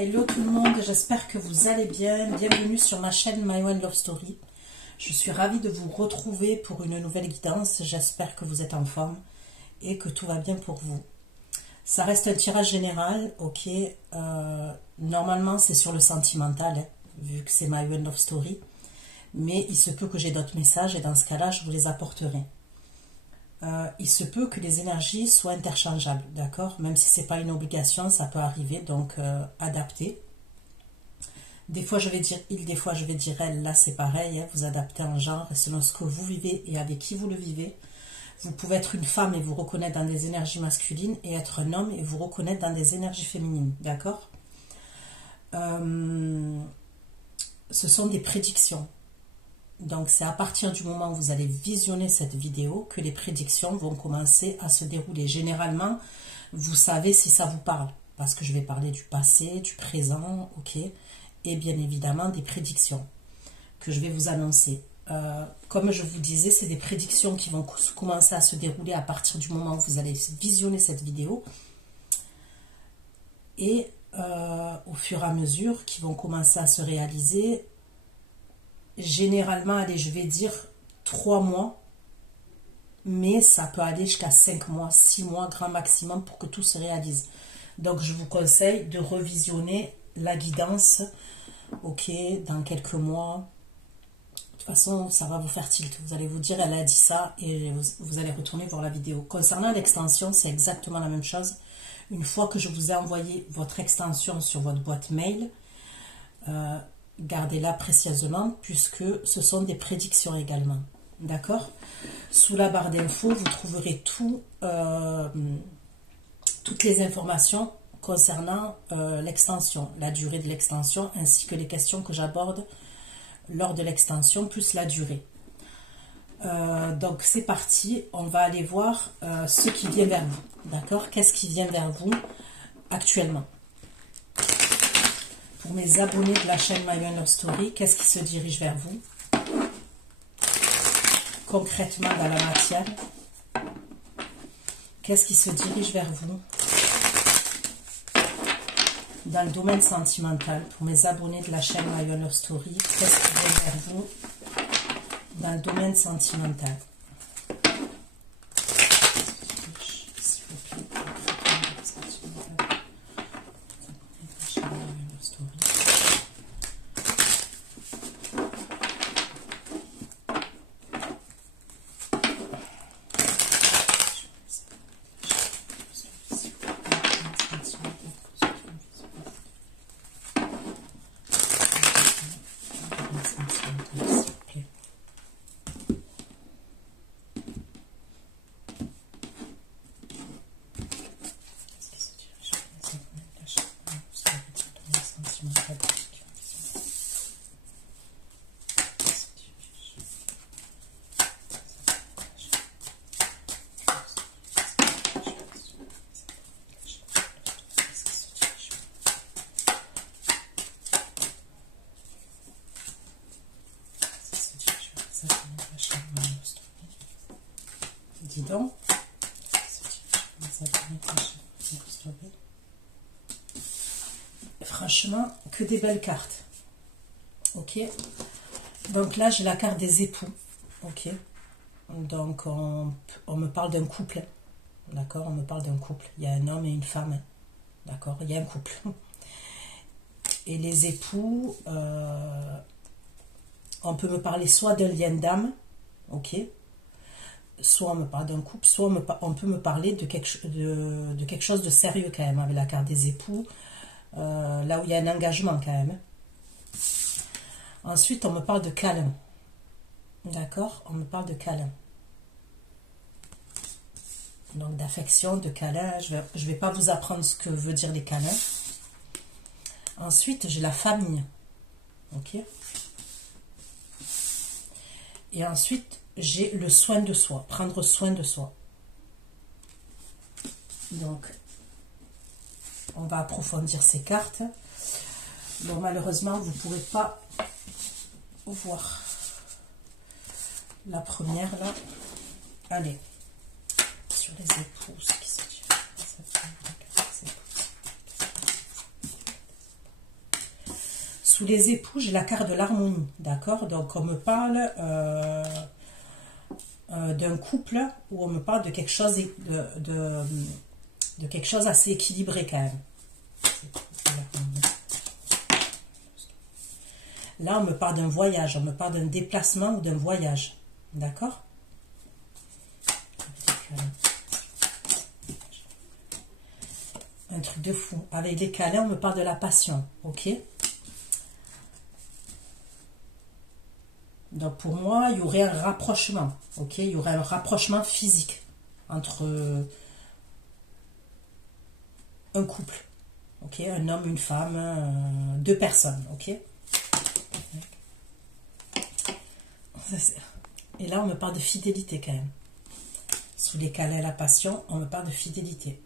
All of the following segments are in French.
Hello tout le monde, j'espère que vous allez bien. Bienvenue sur ma chaîne My One Love Story. Je suis ravie de vous retrouver pour une nouvelle guidance. J'espère que vous êtes en forme et que tout va bien pour vous. Ça reste un tirage général, ok. Normalement c'est sur le sentimental, hein, vu que c'est My One Love Story. Mais il se peut que j'ai d'autres messages et dans ce cas-là, je vous les apporterai. Il se peut que les énergies soient interchangeables, d'accord? Même si ce n'est pas une obligation, ça peut arriver, donc adaptez. Des fois je vais dire il, des fois je vais dire elle, là c'est pareil, hein, vous adaptez en genre selon ce que vous vivez et avec qui vous le vivez. Vous pouvez être une femme et vous reconnaître dans des énergies masculines et être un homme et vous reconnaître dans des énergies féminines, d'accord? Ce sont des prédictions. Donc c'est à partir du moment où vous allez visionner cette vidéo que les prédictions vont commencer à se dérouler. Généralement, vous savez si ça vous parle, parce que je vais parler du passé, du présent, ok, et bien évidemment des prédictions que je vais vous annoncer. Comme je vous disais, c'est des prédictions qui vont commencer à se dérouler à partir du moment où vous allez visionner cette vidéo. Et au fur et à mesure qui vont commencer à se réaliser. Généralement, allez, je vais dire 3 mois, mais ça peut aller jusqu'à 5 mois, 6 mois, grand maximum pour que tout se réalise. Donc, je vous conseille de revisionner la guidance, ok, dans quelques mois. De toute façon, ça va vous faire tilt. Vous allez vous dire, elle a dit ça, et vous allez retourner voir la vidéo. Concernant l'extension, c'est exactement la même chose. Une fois que je vous ai envoyé votre extension sur votre boîte mail, gardez-la précieusement puisque ce sont des prédictions également. D'accord? Sous la barre d'infos, vous trouverez toutes les informations concernant l'extension, la durée de l'extension, ainsi que les questions que j'aborde lors de l'extension, plus la durée. Donc c'est parti, on va aller voir ce qui vient vers vous. D'accord? Qu'est-ce qui vient vers vous actuellement? Pour mes abonnés de la chaîne My One Love Story, qu'est-ce qui se dirige vers vous concrètement dans la matière? Qu'est-ce qui se dirige vers vous dans le domaine sentimental? Pour mes abonnés de la chaîne My One Love Story, qu'est-ce qui vient vers vous dans le domaine sentimental? Dis donc. Franchement, que des belles cartes. Ok. Donc là, j'ai la carte des époux. Ok. Donc, on me parle d'un couple. D'accord, on me parle d'un couple. Il y a un homme et une femme. D'accord, il y a un couple. Et les époux, on peut me parler soit d'un lien d'âme. Ok. Soit on me parle d'un couple, soit on peut me parler de quelque chose de sérieux quand même, avec la carte des époux, là où il y a un engagement quand même. Ensuite, on me parle de câlin. D'accord? On me parle de câlin. Donc d'affection, de câlin. Je vais pas vous apprendre ce que veut dire les câlins. Ensuite, j'ai la famille. Ok? Et ensuite, j'ai le soin de soi, prendre soin de soi. Donc, on va approfondir ces cartes. Bon, malheureusement, vous ne pourrez pas voir la première, là. Allez, sur les épouses qui se tirent. Sous les époux, j'ai la carte de l'harmonie, d'accord? Donc, on me parle d'un couple où on me parle de quelque chose de quelque chose assez équilibré quand même. Là, on me parle d'un voyage, on me parle d'un déplacement ou d'un voyage, d'accord? Un truc de fou. Avec les câlins, on me parle de la passion, ok? Donc pour moi, il y aurait un rapprochement, ok? Il y aurait un rapprochement physique entre un couple, ok? Un homme, une femme, deux personnes, ok? Et là, on me parle de fidélité quand même. Sous les câlins, la passion, on me parle de fidélité.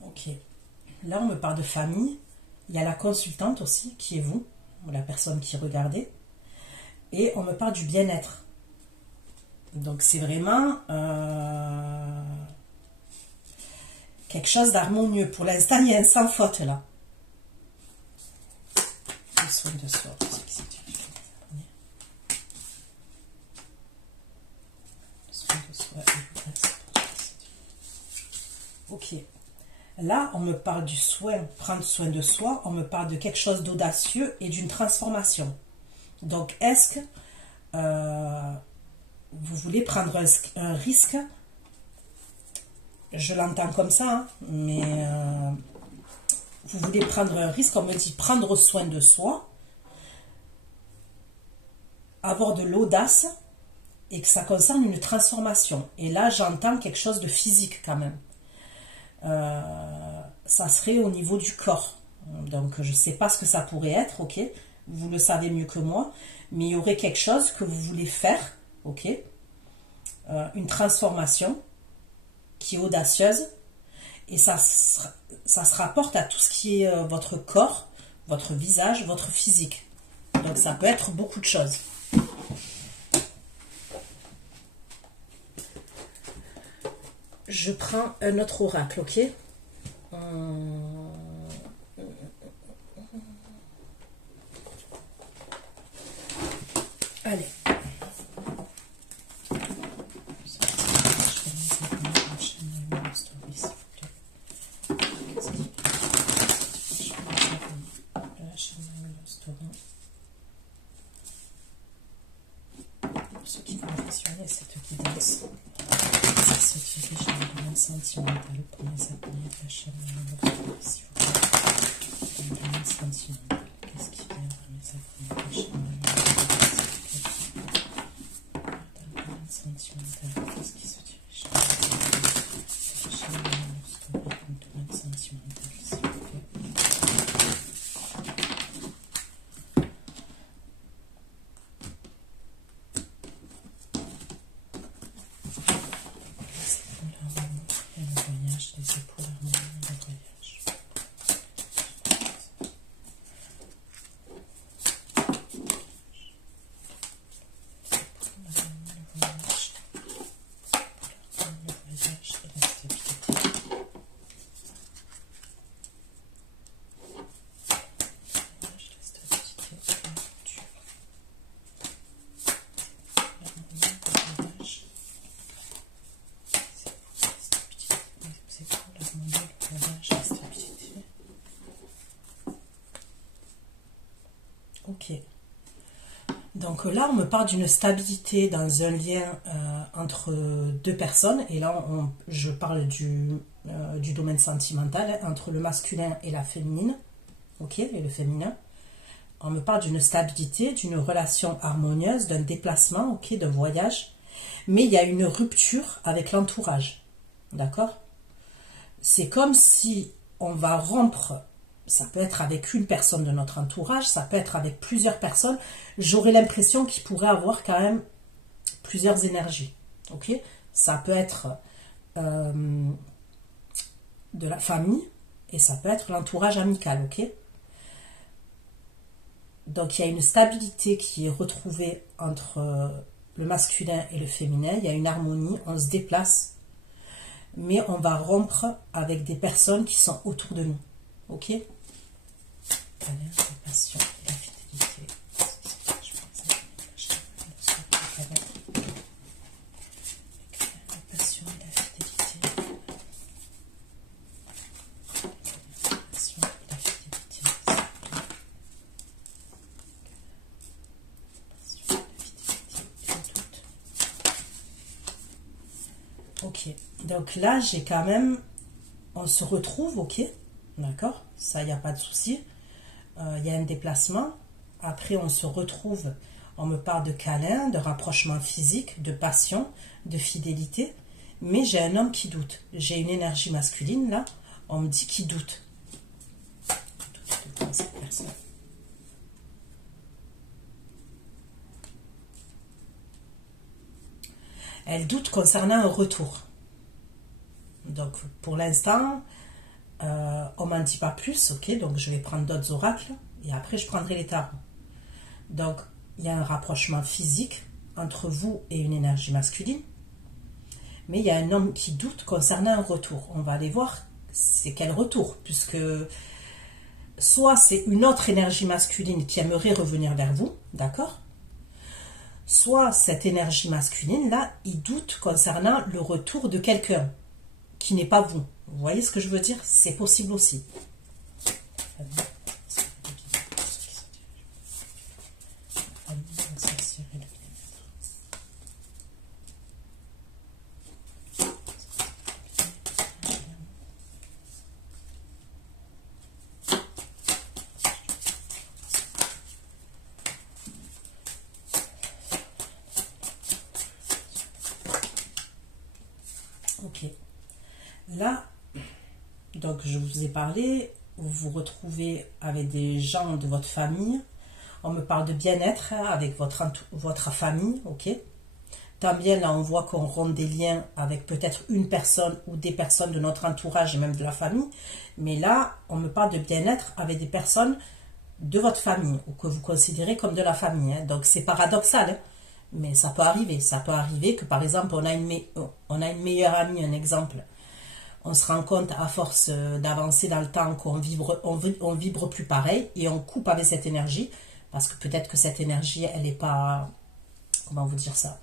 Ok. Là, on me parle de famille. Il y a la consultante aussi, qui est vous, ou la personne qui regardait. Et on me parle du bien-être. Donc, c'est vraiment quelque chose d'harmonieux. Pour l'instant, il y a un sans faute là. Le soin de soi. Ok. Là, on me parle du soin, prendre soin de soi. On me parle de quelque chose d'audacieux et d'une transformation. Donc, est-ce que vous voulez prendre un risque? Je l'entends comme ça, hein, mais vous voulez prendre un risque. On me dit prendre soin de soi, avoir de l'audace et que ça concerne une transformation. Et là, j'entends quelque chose de physique quand même. Ça serait au niveau du corps. Donc, je ne sais pas ce que ça pourrait être, ok? Vous le savez mieux que moi. Mais il y aurait quelque chose que vous voulez faire, ok? Une transformation qui est audacieuse. Et ça se rapporte à tout ce qui est votre corps, votre visage, votre physique. Donc, ça peut être beaucoup de choses. Je prends un autre oracle, ok? Allez. Ceux qui vont visionner cette guidance, ça se dirige dans le domaine sentimental pour les appuyer de la chaîne s'il vous plaît. Dans le domaine sentimental, qu'est-ce qui vient dans les appuyer de la chaîne dans le domaine sentimental, qu'est-ce qui se dirige dans la chaîne dans le domaine sentimental, s'il vous plaît. Ok. Donc là, on me parle d'une stabilité dans un lien entre deux personnes. Et là, je parle du domaine sentimental, hein, entre le masculin et la féminine. Ok, et le féminin. On me parle d'une stabilité, d'une relation harmonieuse, d'un déplacement, ok, d'un voyage. Mais il y a une rupture avec l'entourage. D'accord? C'est comme si on va rompre. Ça peut être avec une personne de notre entourage, ça peut être avec plusieurs personnes. J'aurais l'impression qu'il pourrait avoir quand même plusieurs énergies. Ok? Ça peut être de la famille et ça peut être l'entourage amical. Ok? Donc il y a une stabilité qui est retrouvée entre le masculin et le féminin. Il y a une harmonie, on se déplace, mais on va rompre avec des personnes qui sont autour de nous. Ok? Allez, la passion et la fidélité. La passion et la fidélité. La passion et la fidélité. Ok, donc là j'ai quand même, on se retrouve, ok, d'accord, ça il n'y a pas de souci, il y a un déplacement, après on se retrouve, on me parle de câlin, de rapprochement physique, de passion, de fidélité, mais j'ai un homme qui doute, j'ai une énergie masculine là, on me dit qu'il doute. De cette personne. Elle doute concernant un retour. Donc, pour l'instant, on m'en dit pas plus, ok? Donc, je vais prendre d'autres oracles et après, je prendrai les tarots. Donc, il y a un rapprochement physique entre vous et une énergie masculine. Mais il y a un homme qui doute concernant un retour. On va aller voir c'est quel retour, puisque soit c'est une autre énergie masculine qui aimerait revenir vers vous, d'accord? Soit cette énergie masculine-là, il doute concernant le retour de quelqu'un qui n'est pas vous. Vous voyez ce que je veux dire? C'est possible aussi. Ok. Là, donc je vous ai parlé, vous vous retrouvez avec des gens de votre famille. On me parle de bien-être avec votre famille, ok. Tant bien là, on voit qu'on rompt des liens avec peut-être une personne ou des personnes de notre entourage et même de la famille. Mais là, on me parle de bien-être avec des personnes de votre famille ou que vous considérez comme de la famille. Hein. Donc c'est paradoxal, hein. Mais ça peut arriver. Ça peut arriver que par exemple, on a une meilleure amie, un exemple. On se rend compte à force d'avancer dans le temps qu'on vibre plus pareil et on coupe avec cette énergie parce que peut-être que cette énergie, elle n'est pas... Comment vous dire ça?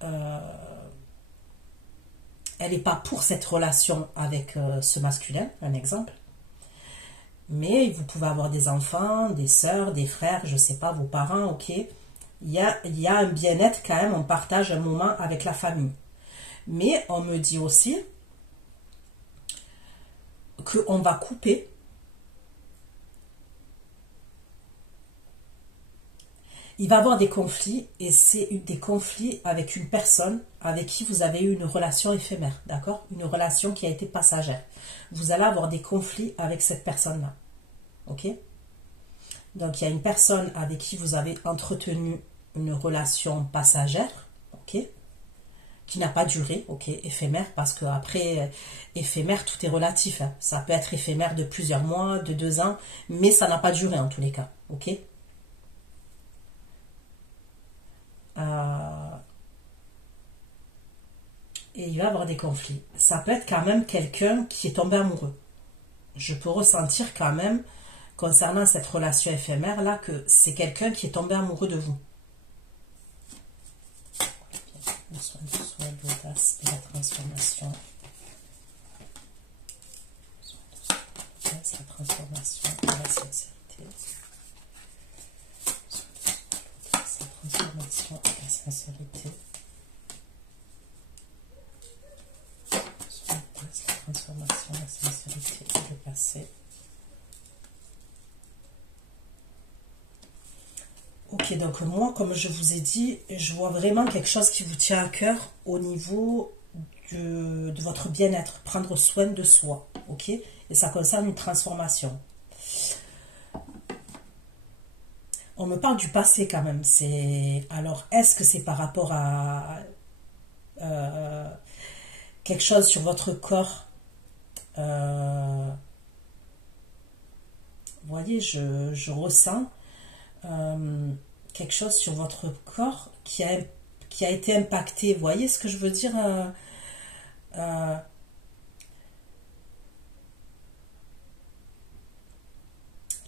Elle n'est pas pour cette relation avec ce masculin, un exemple. Mais vous pouvez avoir des enfants, des sœurs, des frères, je ne sais pas, vos parents, ok. Il y a un bien-être quand même, on partage un moment avec la famille. Mais on me dit aussi qu'on va couper. Il va y avoir des conflits et c'est des conflits avec une personne avec qui vous avez eu une relation éphémère, d'accord? Une relation qui a été passagère. Vous allez avoir des conflits avec cette personne-là, ok? Donc il y a une personne avec qui vous avez entretenu une relation passagère, ok, qui n'a pas duré, ok, éphémère, parce que après éphémère, tout est relatif, hein. Ça peut être éphémère de plusieurs mois, de 2 ans, mais ça n'a pas duré en tous les cas, ok. Et il va y avoir des conflits. Ça peut être quand même quelqu'un qui est tombé amoureux. Je peux ressentir quand même, concernant cette relation éphémère là, que c'est quelqu'un qui est tombé amoureux de vous. Le soin du soi, l'audace et la transformation. Le soin du soi, l'audace, la transformation et la sincérité. Le soin du soi, l'audace, la transformation et la sincérité. Le soin de l'audace, la transformation, la sincérité et le passé. Ok, donc moi, comme je vous ai dit, je vois vraiment quelque chose qui vous tient à cœur au niveau de votre bien-être, prendre soin de soi, ok? Et ça concerne une transformation. On me parle du passé quand même. Alors, est-ce que c'est par rapport à quelque chose sur votre corps Vous voyez, je ressens quelque chose sur votre corps qui a été impacté. Vous voyez ce que je veux dire?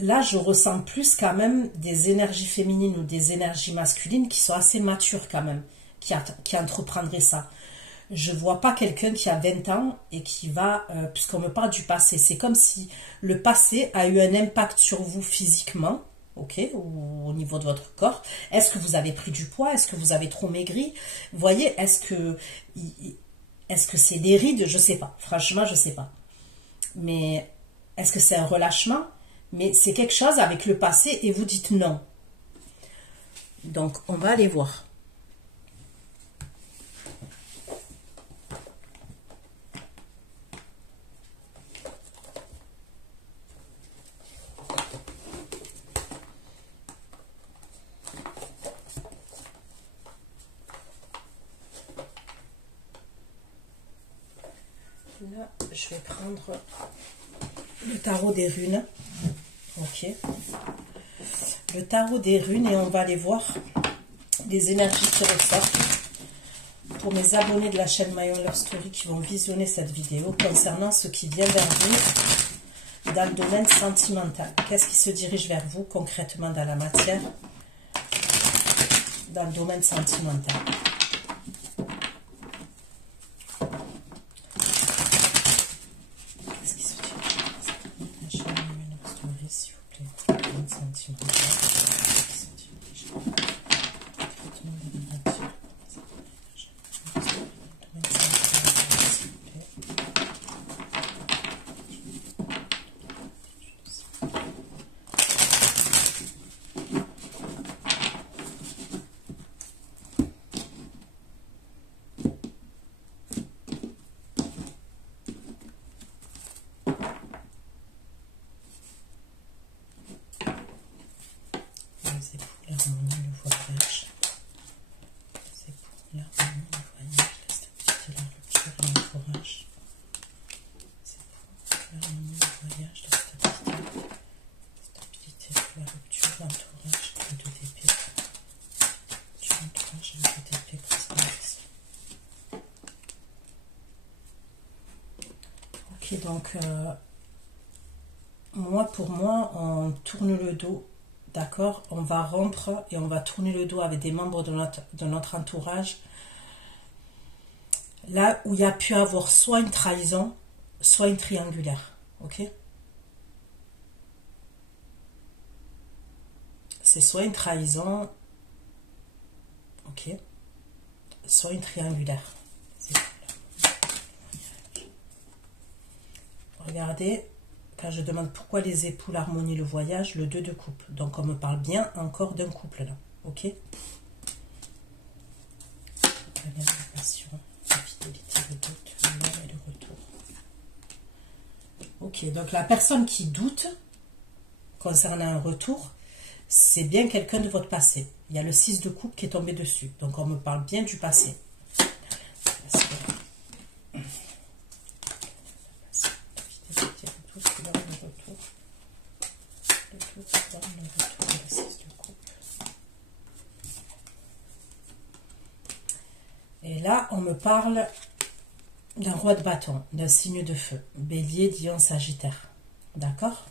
Là, je ressens plus quand même des énergies féminines ou des énergies masculines qui sont assez matures quand même, qui entreprendraient ça. Je vois pas quelqu'un qui a 20 ans et qui va, puisqu'on me parle du passé, c'est comme si le passé a eu un impact sur vous physiquement, ok, ou au niveau de votre corps. Est-ce que vous avez pris du poids? Est-ce que vous avez trop maigri? Vous voyez, est-ce que c'est des rides? Je sais pas, franchement, je sais pas. Mais est-ce que c'est un relâchement? Mais c'est quelque chose avec le passé et vous dites non. Donc, on va aller voir. Là, je vais prendre le tarot des runes. Ok. Le tarot des runes et on va aller voir les énergies qui ressortent pour mes abonnés de la chaîne My One Love Story qui vont visionner cette vidéo concernant ce qui vient vers vous dans le domaine sentimental. Qu'est-ce qui se dirige vers vous concrètement dans la matière, dans le domaine sentimental? Ok, donc pour moi, on tourne le dos, d'accord? On va rompre et on va tourner le dos avec des membres de notre entourage. Là où il y a pu avoir soit une trahison, soit une triangulaire, ok? C'est soit une trahison, ok, soit une triangulaire. Regardez, quand je demande pourquoi les époux, l'harmonie, le voyage, le 2 de coupe. Donc on me parle bien encore d'un couple là, ok? La passion, la fidélité, le doute, l'amour et le retour. Ok, donc la personne qui doute concernant un retour, c'est bien quelqu'un de votre passé. Il y a le 6 de coupe qui est tombé dessus. Donc on me parle bien du passé. Et là, on me parle d'un roi de bâton, d'un signe de feu. Bélier, Lion, Sagittaire. D'accord?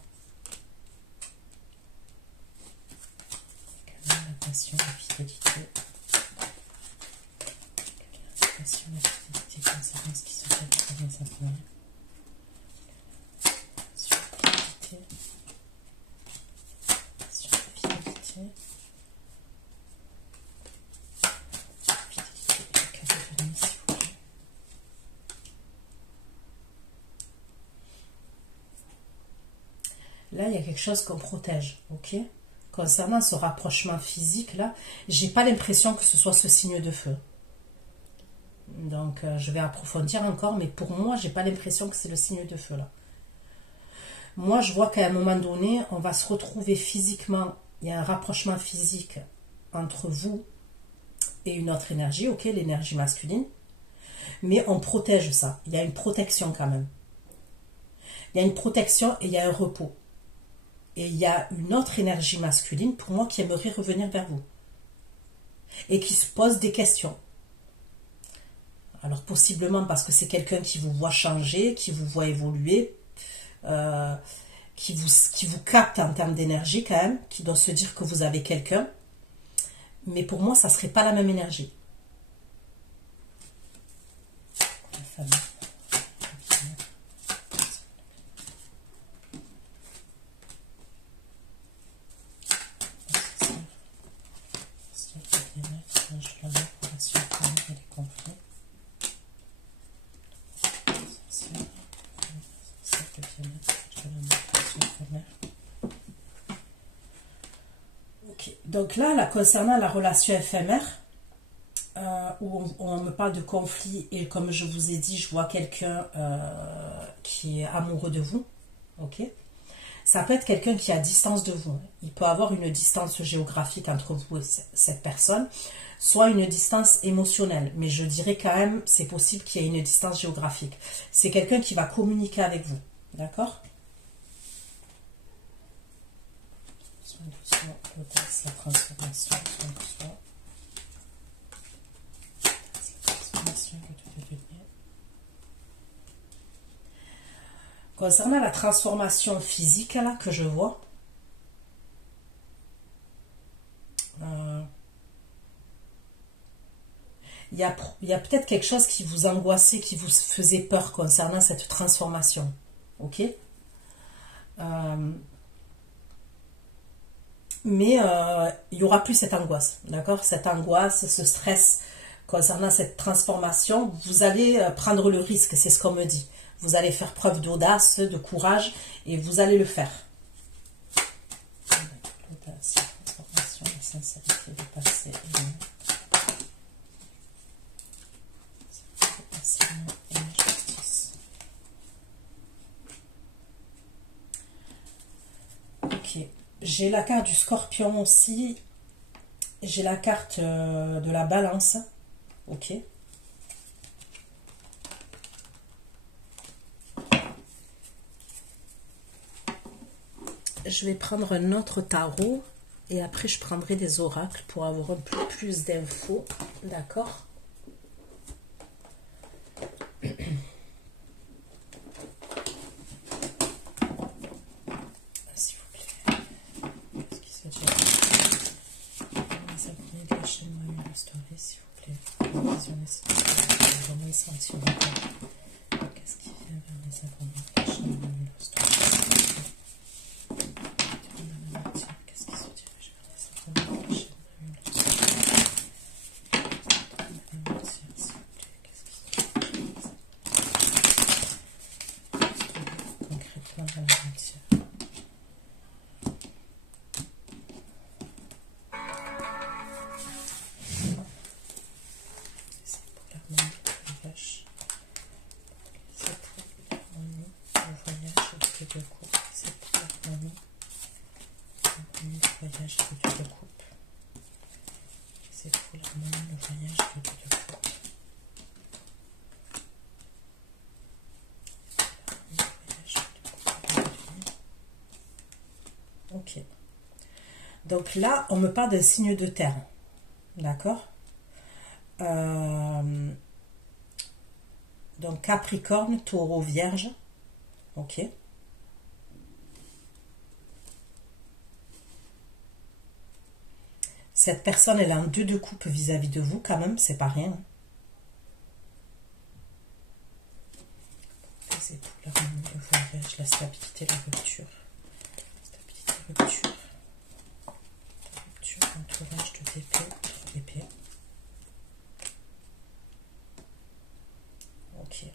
La passion, la fidélité. La passion, la fidélité concernant ce qui se fait dans sa famille. Passion, la fidélité. Passion, la fidélité. Là, il y a quelque chose qu'on protège, ok? Concernant ce rapprochement physique, là, j'ai pas l'impression que ce soit ce signe de feu. Donc, je vais approfondir encore, mais pour moi, j'ai pas l'impression que c'est le signe de feu, là. Moi, je vois qu'à un moment donné, on va se retrouver physiquement, il y a un rapprochement physique entre vous et une autre énergie, ok? L'énergie masculine. Mais on protège ça. Il y a une protection quand même. Il y a une protection et il y a un repos. Et il y a une autre énergie masculine, pour moi, qui aimerait revenir vers vous. Et qui se pose des questions. Alors, possiblement parce que c'est quelqu'un qui vous voit changer, qui vous voit évoluer, qui vous capte en termes d'énergie quand même, qui doit se dire que vous avez quelqu'un. Mais pour moi, ça ne serait pas la même énergie. La famille. Donc là, concernant la relation éphémère, où on me parle de conflit, et comme je vous ai dit, je vois quelqu'un qui est amoureux de vous, ok? Ça peut être quelqu'un qui est à distance de vous. Il peut avoir une distance géographique entre vous et cette personne, soit une distance émotionnelle, mais je dirais quand même, c'est possible qu'il y ait une distance géographique. C'est quelqu'un qui va communiquer avec vous, d'accord? La transformation, concernant la transformation physique là que je vois, il y a peut-être quelque chose qui vous angoissait, qui vous faisait peur concernant cette transformation, ok? Mais il n'y aura plus cette angoisse, d'accord? Cette angoisse, ce stress concernant cette transformation, vous allez prendre le risque, c'est ce qu'on me dit. Vous allez faire preuve d'audace, de courage, et vous allez le faire. L'audace, la transformation, la sincérité, le passé, et la justice. Ok. J'ai la carte du Scorpion aussi. J'ai la carte de la Balance. Ok. Je vais prendre un autre tarot. Et après, je prendrai des oracles pour avoir un peu plus d'infos. D'accord? Qu'est-ce qui vient vers les abonnés? Qu'est-ce qui se dirige vers les abonnés? Concrètement, dans la matière. Ok. Donc là, on me parle d'un signe de terre. D'accord? Donc Capricorne, Taureau, Vierge. Ok. Cette personne, elle est en 2 de coupe vis-à-vis de vous, quand même, c'est pas rien. C'est pour l'harmonie, le voyage, la stabilité, la rupture. Stabilité, rupture. Rupture, entourage de d'épée, d'épée. Ok.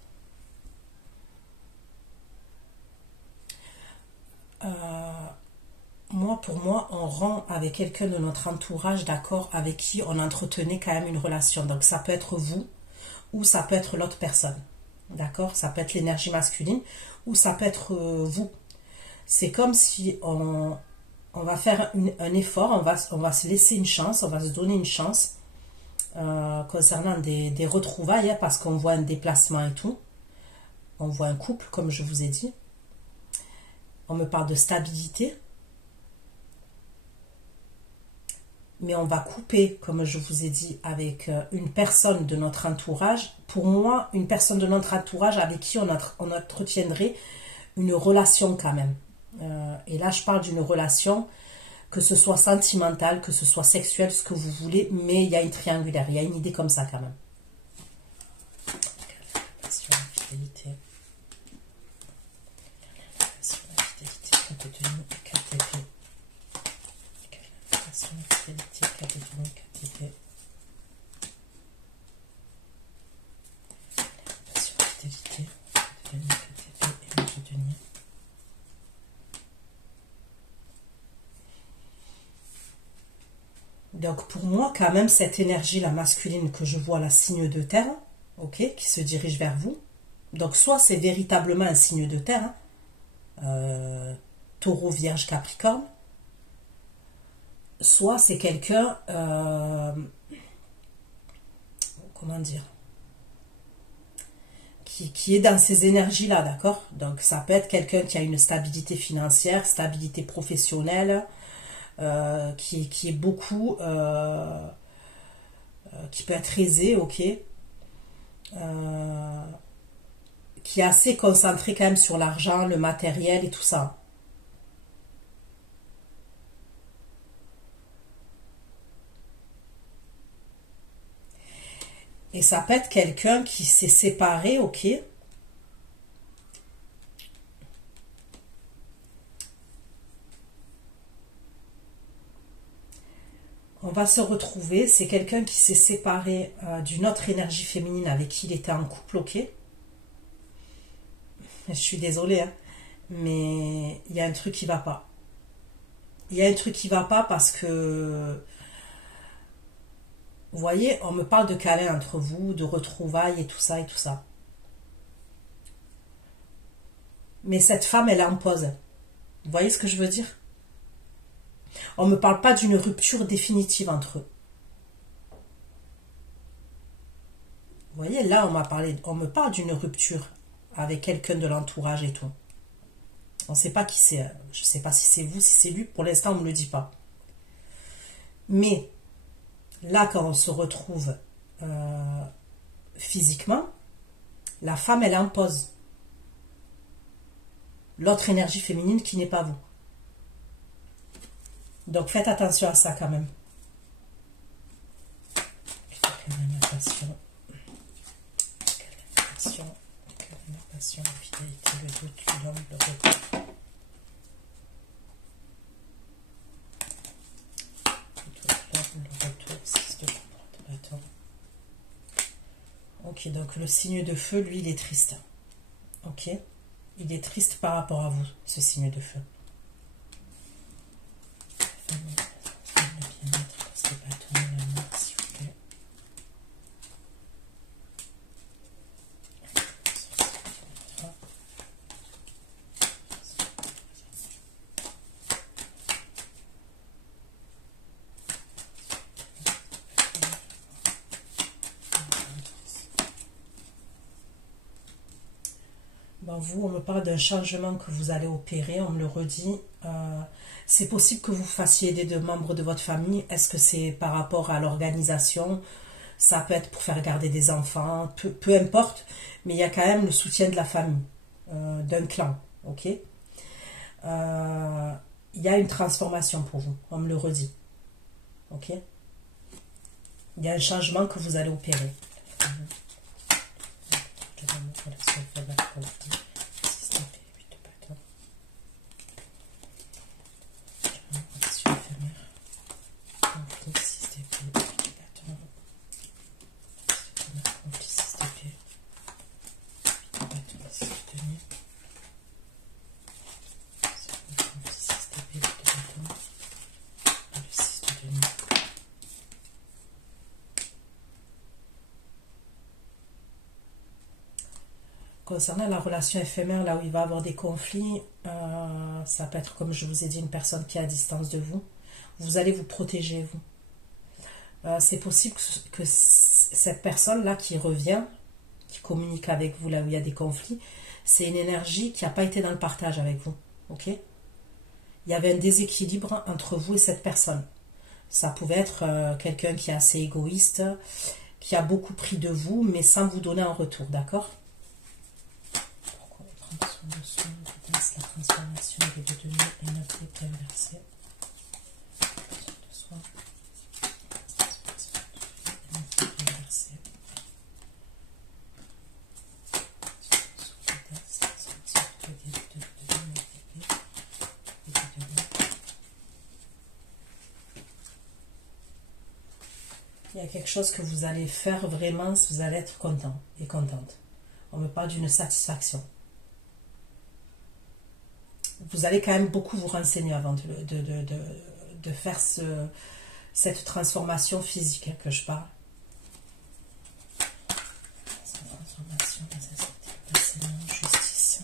Pour moi, on rend avec quelqu'un de notre entourage, d'accord, avec qui on entretenait quand même une relation. Donc, ça peut être vous ou ça peut être l'autre personne. D'accord? Ça peut être l'énergie masculine ou ça peut être vous. C'est comme si on va faire un effort, on va se laisser une chance, on va se donner une chance concernant des retrouvailles, hein, parce qu'on voit un déplacement et tout. On voit un couple, comme je vous ai dit. On me parle de stabilité. mais on va couper, comme je vous ai dit, avec une personne de notre entourage. Pour moi, une personne de notre entourage avec qui on entretiendrait une relation quand même. Et là, je parle d'une relation, que ce soit sentimentale, que ce soit sexuelle, ce que vous voulez, mais il y a une triangulaire, il y a une idée comme ça quand même. Passion, fidélité. Passion, fidélité, carte de nuit, carte d'épée. Passion, fidélité, carte de nuit, carte d'épée. Passion, fidélité, carte de nuit, carte d'épée et carte de nuit. Donc pour moi, quand même, cette énergie-là masculine que je vois, la signe de terre, ok, qui se dirige vers vous. Donc soit c'est véritablement un signe de terre, taureau, vierge, capricorne, soit c'est quelqu'un, comment dire, qui est dans ces énergies-là, d'accord? Donc ça peut être quelqu'un qui a une stabilité financière, stabilité professionnelle, qui est beaucoup, qui peut être aisé, ok, qui est assez concentré quand même sur l'argent, le matériel et tout ça. Et ça peut être quelqu'un qui s'est séparé, ok. On va se retrouver, c'est quelqu'un qui s'est séparé d'une autre énergie féminine avec qui il était en couple, ok. Je suis désolée, hein, mais il y a un truc qui va pas. Il y a un truc qui va pas parce que, vous voyez, on me parle de câlin entre vous, de retrouvailles et tout ça et tout ça. Mais cette femme, elle est en pause. Vous voyez ce que je veux dire? On ne me parle pas d'une rupture définitive entre eux. Vous voyez, là, on me parle d'une rupture avec quelqu'un de l'entourage et tout. On ne sait pas qui c'est. Je ne sais pas si c'est vous, si c'est lui. Pour l'instant, on ne me le dit pas. Mais là, quand on se retrouve physiquement, la femme, elle est en pause. L'autre énergie féminine qui n'est pas vous. Donc faites attention à ça quand même. Passion, fidélité, le doute, l'homme, le retour. Le retour, 6 de bâton. Ok, donc le signe de feu, lui, il est triste. Ok, il est triste par rapport à vous, ce signe de feu. Vous, on me parle d'un changement que vous allez opérer, on me le redit. C'est possible que vous fassiez aider de membres de votre famille. Est-ce que c'est par rapport à l'organisation? Ça peut être pour faire garder des enfants, peu importe. Mais il y a quand même le soutien de la famille, d'un clan. Ok, il y a une transformation pour vous, on me le redit. Ok, il y a un changement que vous allez opérer. Concernant la relation éphémère, là où il va y avoir des conflits, ça peut être, comme je vous ai dit, une personne qui est à distance de vous. Vous allez vous protéger, vous. C'est possible que cette personne-là qui revient, qui communique avec vous là où il y a des conflits, c'est une énergie qui n'a pas été dans le partage avec vous. Ok ? Il y avait un déséquilibre entre vous et cette personne. Ça pouvait être quelqu'un qui est assez égoïste, qui a beaucoup pris de vous, mais sans vous donner un retour, d'accord? Pourquoi prendre soin de soi, la transformation des deux demi et notre épée inversée. De soi. Il y a quelque chose que vous allez faire vraiment, vous allez être content et contente. On me parle d'une satisfaction. Vous allez quand même beaucoup vous renseigner avant de faire cette transformation physique que je parle. Cette transformation, c'est la justice.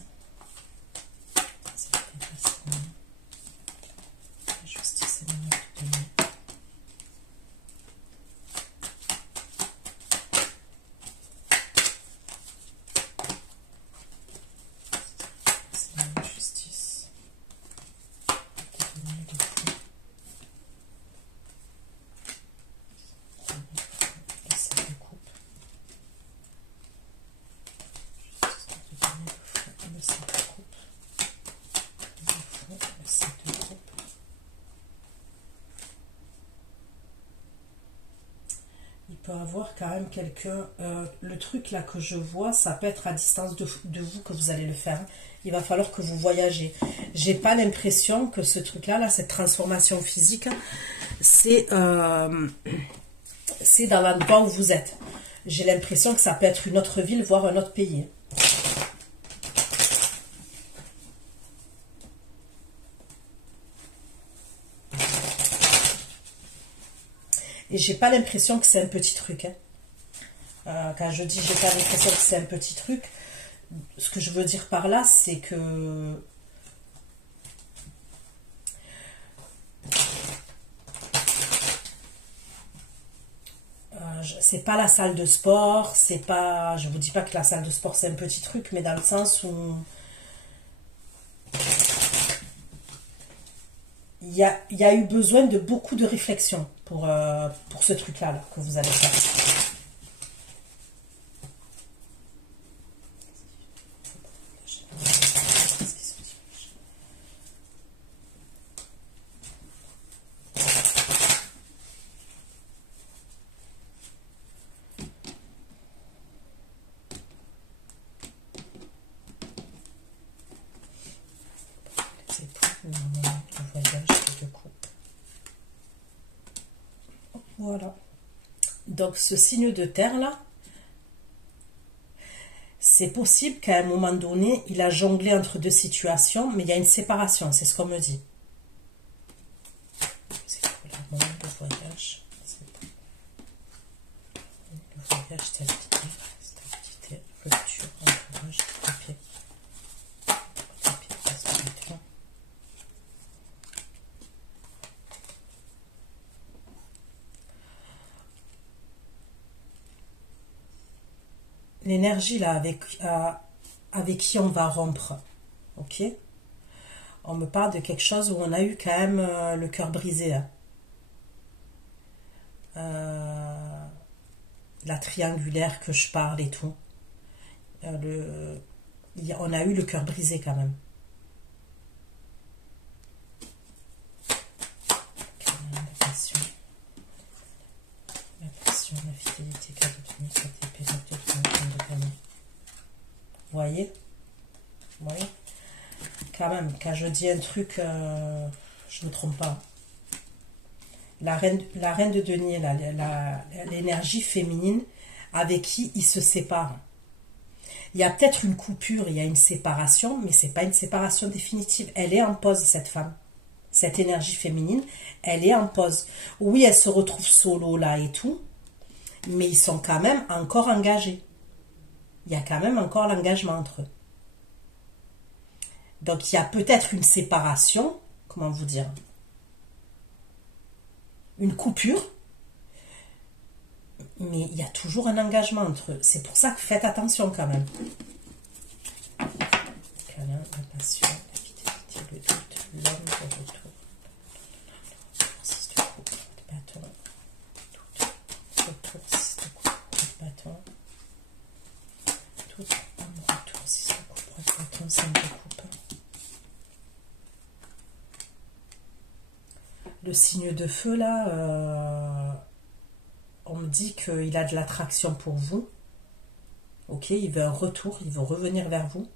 La justice est dans notre données. Il peut avoir quand même quelqu'un, le truc là que je vois, ça peut être à distance de vous que vous allez le faire. Il va falloir que vous voyagez. J'ai pas l'impression que ce truc là, cette transformation physique, c'est dans l'endroit où vous êtes. J'ai l'impression que ça peut être une autre ville, voire un autre pays. Et j'ai pas l'impression que c'est un petit truc. Quand je dis j'ai pas l'impression que c'est un petit truc, ce que je veux dire par là, c'est que c'est pas la salle de sport, c'est pas, je vous dis pas que la salle de sport c'est un petit truc, mais dans le sens où il y a eu besoin de beaucoup de réflexion pour ce truc-là là, que vous allez faire. Voilà. Donc ce signe de terre là, c'est possible qu'à un moment donné, il a jonglé entre deux situations, mais il y a une séparation, c'est ce qu'on me dit. C'est quoi le voyage? Le voyage, stabilité, rupture, entourage, papier. L'énergie là avec qui on va rompre, ok? On me parle de quelque chose où on a eu quand même le cœur brisé là. La triangulaire que je parle et tout. On a eu le cœur brisé quand même. La passion, la fidélité, cadeau de cette épée de panier. Vous voyez? Vous voyez? Quand même, quand je dis un truc, je ne me trompe pas. La reine de denier, l'énergie féminine avec qui il se sépare. Il y a peut-être une coupure, il y a une séparation, mais ce n'est pas une séparation définitive. Elle est en pause, cette femme. Cette énergie féminine, elle est en pause. Oui, elle se retrouve solo là et tout, mais ils sont quand même encore engagés. Il y a quand même encore l'engagement entre eux. Donc il y a peut-être une séparation, comment vous dire, une coupure, mais il y a toujours un engagement entre eux. C'est pour ça que faites attention quand même. Câlin, la passion, la fidélité, le doute, l'homme, le retour. Le signe de feu, là, on me dit qu'il a de l'attraction pour vous. Ok, il veut un retour, il veut revenir vers vous.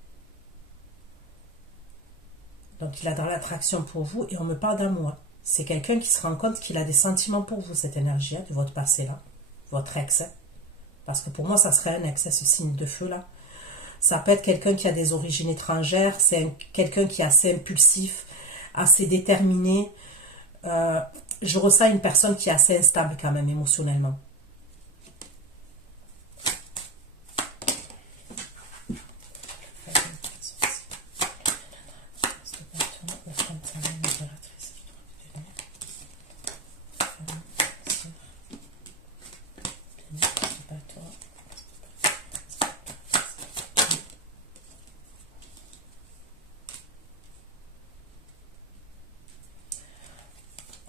Donc, il a de l'attraction pour vous et on me parle d'amour. C'est quelqu'un qui se rend compte qu'il a des sentiments pour vous, cette énergie de votre passé-là, votre ex. Parce que pour moi, ça serait un ex, ce signe de feu-là. Ça peut être quelqu'un qui a des origines étrangères, c'est quelqu'un qui est assez impulsif, assez déterminé. Je ressens une personne qui est assez instable quand même émotionnellement.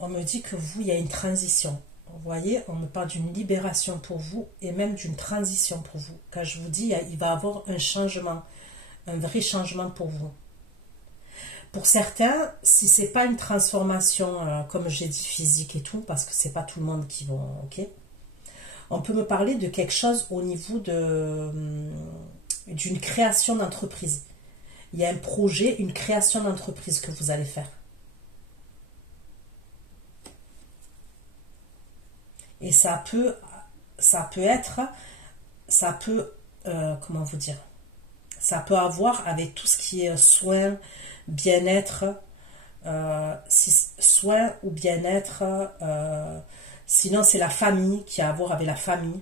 On me dit que vous, il y a une transition. Vous voyez, on me parle d'une libération pour vous et même d'une transition pour vous. Quand je vous dis, il va y avoir un changement, un vrai changement pour vous. Pour certains, si ce n'est pas une transformation, comme j'ai dit, physique et tout, parce que ce n'est pas tout le monde qui vont, ok, on peut me parler de quelque chose au niveau d'une création d'entreprise. Il y a un projet, une création d'entreprise que vous allez faire. Et ça peut être, comment vous dire, ça peut avoir avec tout ce qui est soins, bien-être, soins ou bien-être, sinon c'est la famille qui a à voir avec la famille.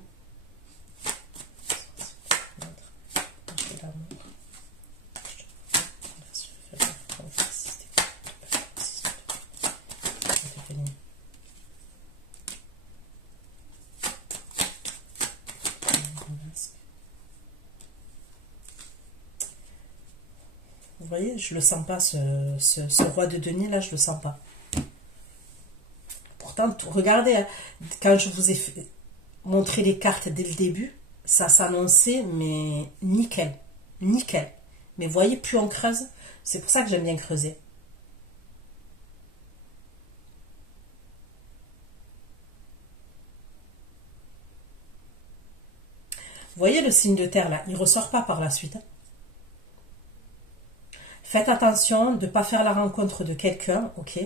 Vous voyez, je le sens pas, ce roi de denier là, je le sens pas. Pourtant, regardez, hein, quand je vous ai montré les cartes dès le début, ça s'annonçait, mais nickel, nickel. Mais vous voyez, plus on creuse, c'est pour ça que j'aime bien creuser. Vous voyez le signe de terre là, il ne ressort pas par la suite. Hein. Faites attention de ne pas faire la rencontre de quelqu'un, ok?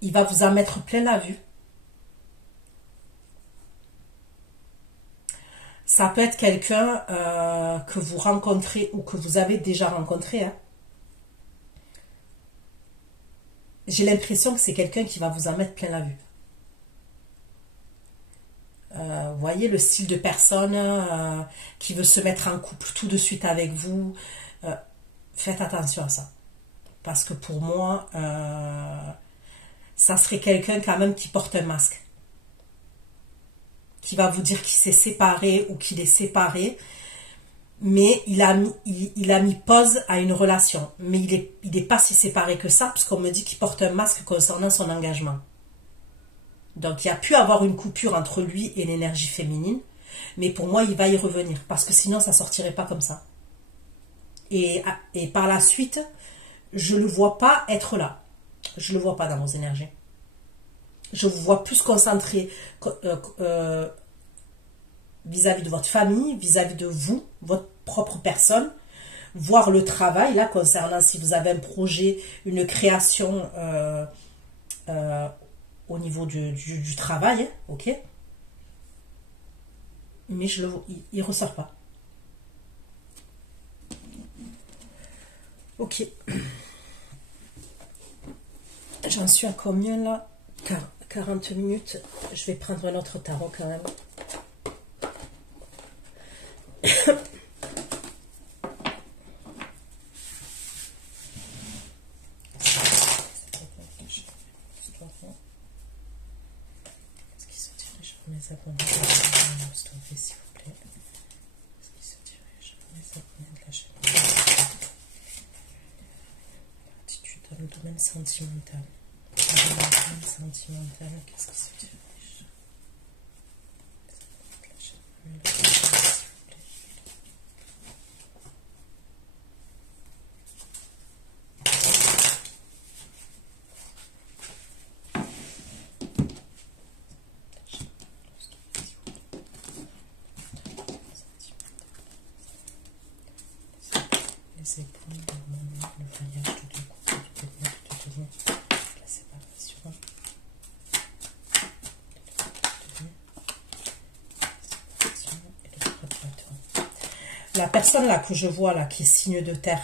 Il va vous en mettre plein la vue. Ça peut être quelqu'un que vous rencontrez ou que vous avez déjà rencontré. Hein. J'ai l'impression que c'est quelqu'un qui va vous en mettre plein la vue. Vous voyez le style de personne qui veut se mettre en couple tout de suite avec vous. Faites attention à ça. Parce que pour moi, ça serait quelqu'un quand même qui porte un masque. Qui va vous dire qu'il s'est séparé ou qu'il est séparé. Mais il a mis pause à une relation. Mais il n'est pas si séparé que ça, puisqu'on me dit qu'il porte un masque concernant son engagement. Donc il y a pu avoir une coupure entre lui et l'énergie féminine. Mais pour moi, il va y revenir. Parce que sinon, ça ne sortirait pas comme ça. Et par la suite, je ne le vois pas être là. Je ne le vois pas dans vos énergies. Je vous vois plus concentré vis-à-vis de votre famille, vis-à-vis de vous, votre propre personne, voir le travail, là, concernant si vous avez un projet, une création au niveau du travail, hein, ok? Mais il ne ressort pas. Ok. J'en suis à combien là? 40 minutes. Je vais prendre un autre tarot quand même. Qu'est-ce qui se dirige pour mes abonnés? S'il vous plaît. Qu'est-ce qui se dirige pour mes abonnés de la chaîne? Attitude dans le domaine sentimental. Sentimental, qu'est-ce qui se dirige? la personne là que je vois là, qui est signe de terre,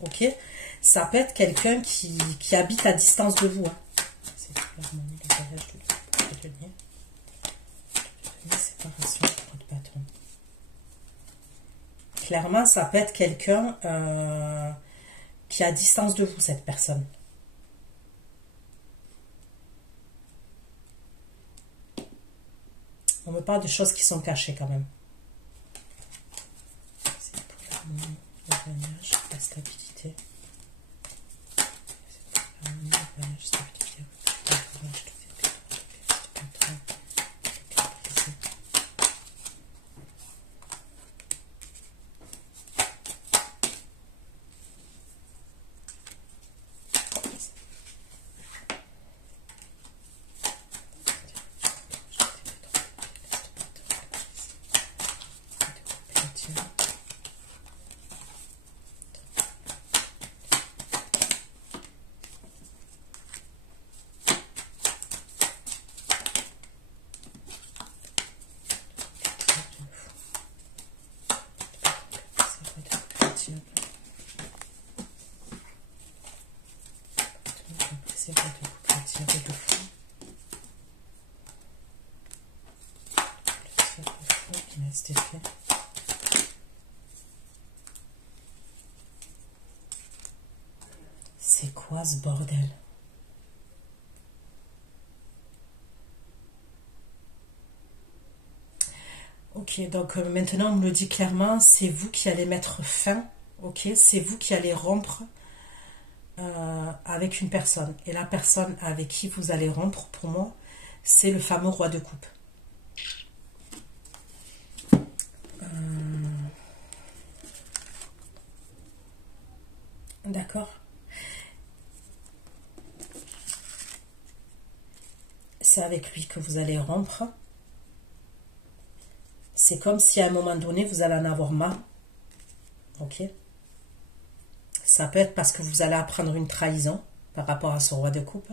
ok, ça peut être quelqu'un qui habite à distance de vous. Hein. C'est l'harmonie, le voyage de denier. Séparation, de bâton. Clairement, ça peut être quelqu'un qui est à distance de vous, cette personne. On me parle de choses qui sont cachées quand même. C'est pour l'harmonie, le voyage, la stabilité. C'est pour l'harmonie, le voyage, la stabilité. C'est quoi ce bordel? Ok, donc maintenant on me le dit clairement, c'est vous qui allez mettre fin, ok, c'est vous qui allez rompre avec une personne. Et la personne avec qui vous allez rompre, pour moi, c'est le fameux roi de coupe. D'accord. C'est avec lui que vous allez rompre. C'est comme si à un moment donné, vous allez en avoir marre. Ok. Ça peut être parce que vous allez apprendre une trahison par rapport à ce roi de coupe.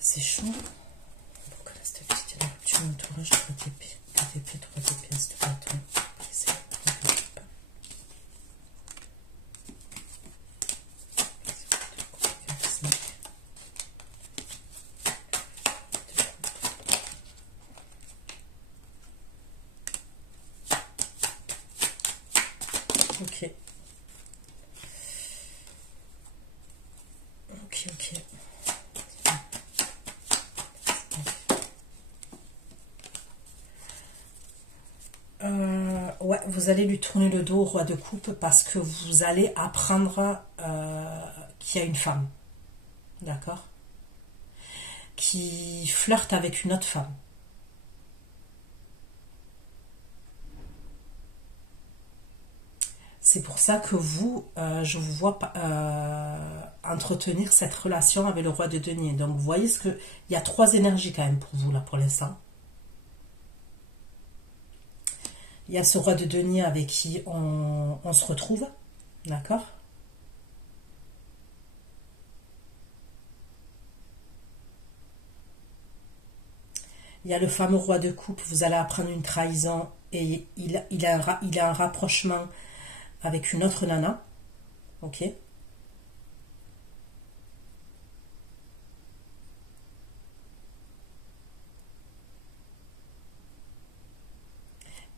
C'est chaud. Pour que la stabilité de la rupture, l'entourage, 3 d'épée, 3 d'épée, 3 d'épée, c'est pas tout. Ok. Ok, ok. Ouais, vous allez lui tourner le dos au roi de coupe parce que vous allez apprendre qu'il y a une femme. D'accord? Qui flirte avec une autre femme. C'est pour ça que vous, je vous vois entretenir cette relation avec le roi de denier. Donc vous voyez il y a 3 énergies quand même pour vous là pour l'instant. Il y a ce roi de denier avec qui on se retrouve. D'accord? Il y a le fameux roi de coupe. Vous allez apprendre une trahison et il a un rapprochement avec une autre nana. Ok?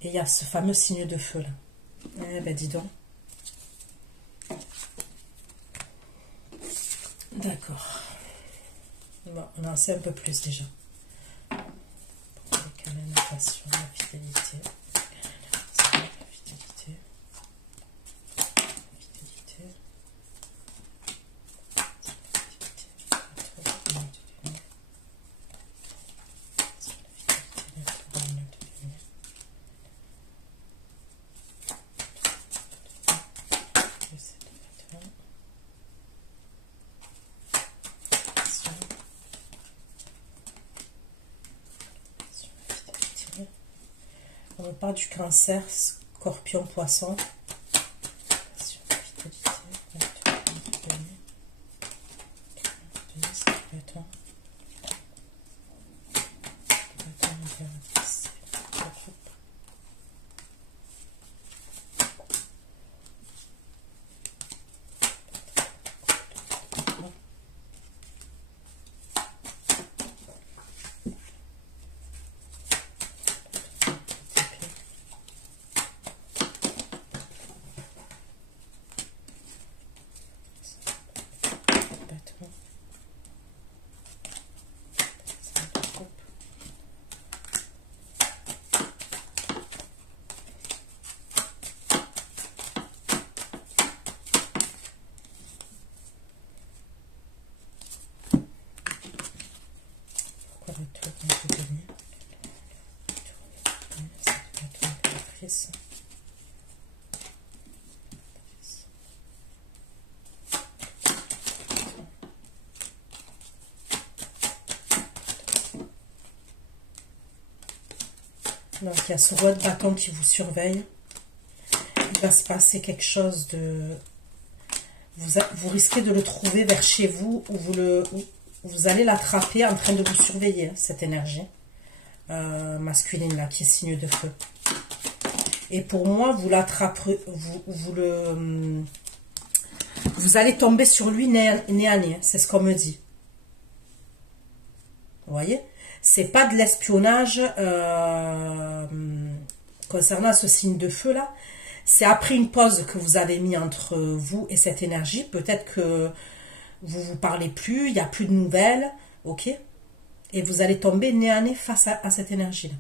Et il y a ce fameux signe de feu là. Eh ben dis donc. D'accord. Bon, on en sait un peu plus déjà. Pour la passion, la fidélité. La fidélité. On parle du cancer, scorpion, poisson. Donc il y a ce roi de bâton qui vous surveille. Il va se passer quelque chose de... Vous risquez de le trouver vers chez vous, ou vous allez l'attraper en train de vous surveiller, cette énergie masculine là, qui est signe de feu. Et pour moi, vous l'attraperez, vous allez tomber sur lui nez à nez, c'est ce qu'on me dit. Vous voyez? C'est pas de l'espionnage concernant ce signe de feu là. C'est après une pause que vous avez mis entre vous et cette énergie. Peut-être que vous vous parlez plus, il n'y a plus de nouvelles, ok? Et vous allez tomber nez à nez face à cette énergie là.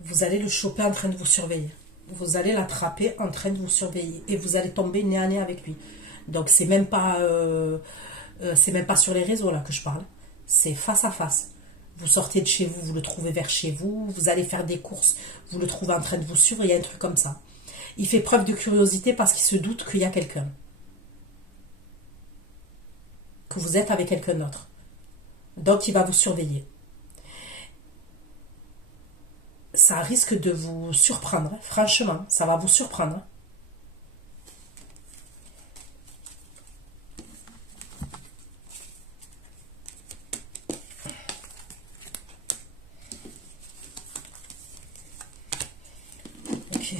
Vous allez le choper en train de vous surveiller. Vous allez l'attraper en train de vous surveiller. Et vous allez tomber nez à nez avec lui. Donc, c'est même pas sur les réseaux là que je parle. C'est face à face. Vous sortez de chez vous, vous le trouvez vers chez vous. Vous allez faire des courses, vous le trouvez en train de vous surveiller, un truc comme ça. Il fait preuve de curiosité parce qu'il se doute qu'il y a quelqu'un. Que vous êtes avec quelqu'un d'autre. Donc, il va vous surveiller. Ça risque de vous surprendre, franchement, ça va vous surprendre. Ok.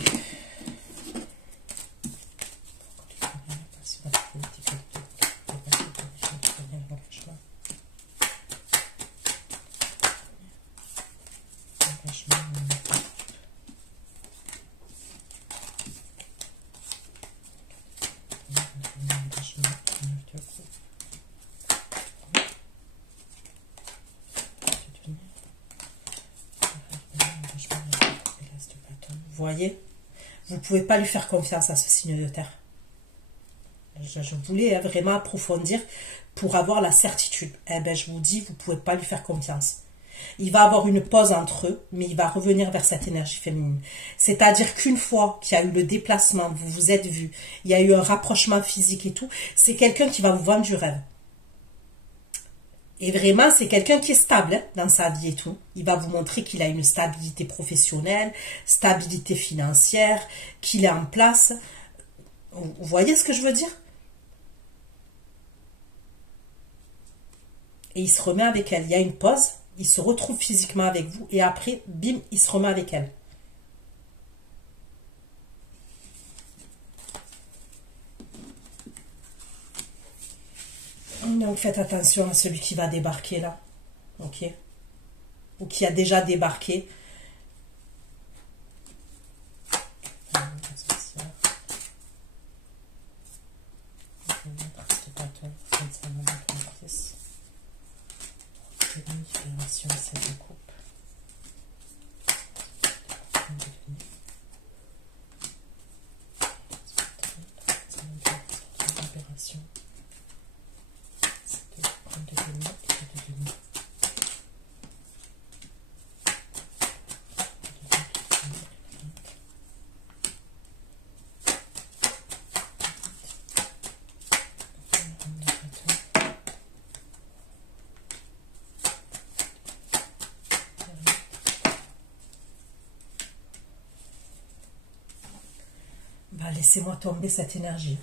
Vous voyez, vous ne pouvez pas lui faire confiance à ce signe de terre. Je voulais vraiment approfondir pour avoir la certitude. Eh bien, je vous dis, vous ne pouvez pas lui faire confiance. Il va avoir une pause entre eux, mais il va revenir vers cette énergie féminine. C'est-à-dire qu'une fois qu'il y a eu le déplacement, vous vous êtes vus, il y a eu un rapprochement physique et tout, c'est quelqu'un qui va vous vendre du rêve. Et vraiment, c'est quelqu'un qui est stable hein, dans sa vie et tout. Il va vous montrer qu'il a une stabilité professionnelle, stabilité financière, qu'il est en place. Vous voyez ce que je veux dire? Et il se remet avec elle. Il y a une pause, il se retrouve physiquement avec vous et après, bim, il se remet avec elle. Donc faites attention à celui qui va débarquer là, ok? Ou qui a déjà débarqué. Bah, laissez-moi tomber cette énergie.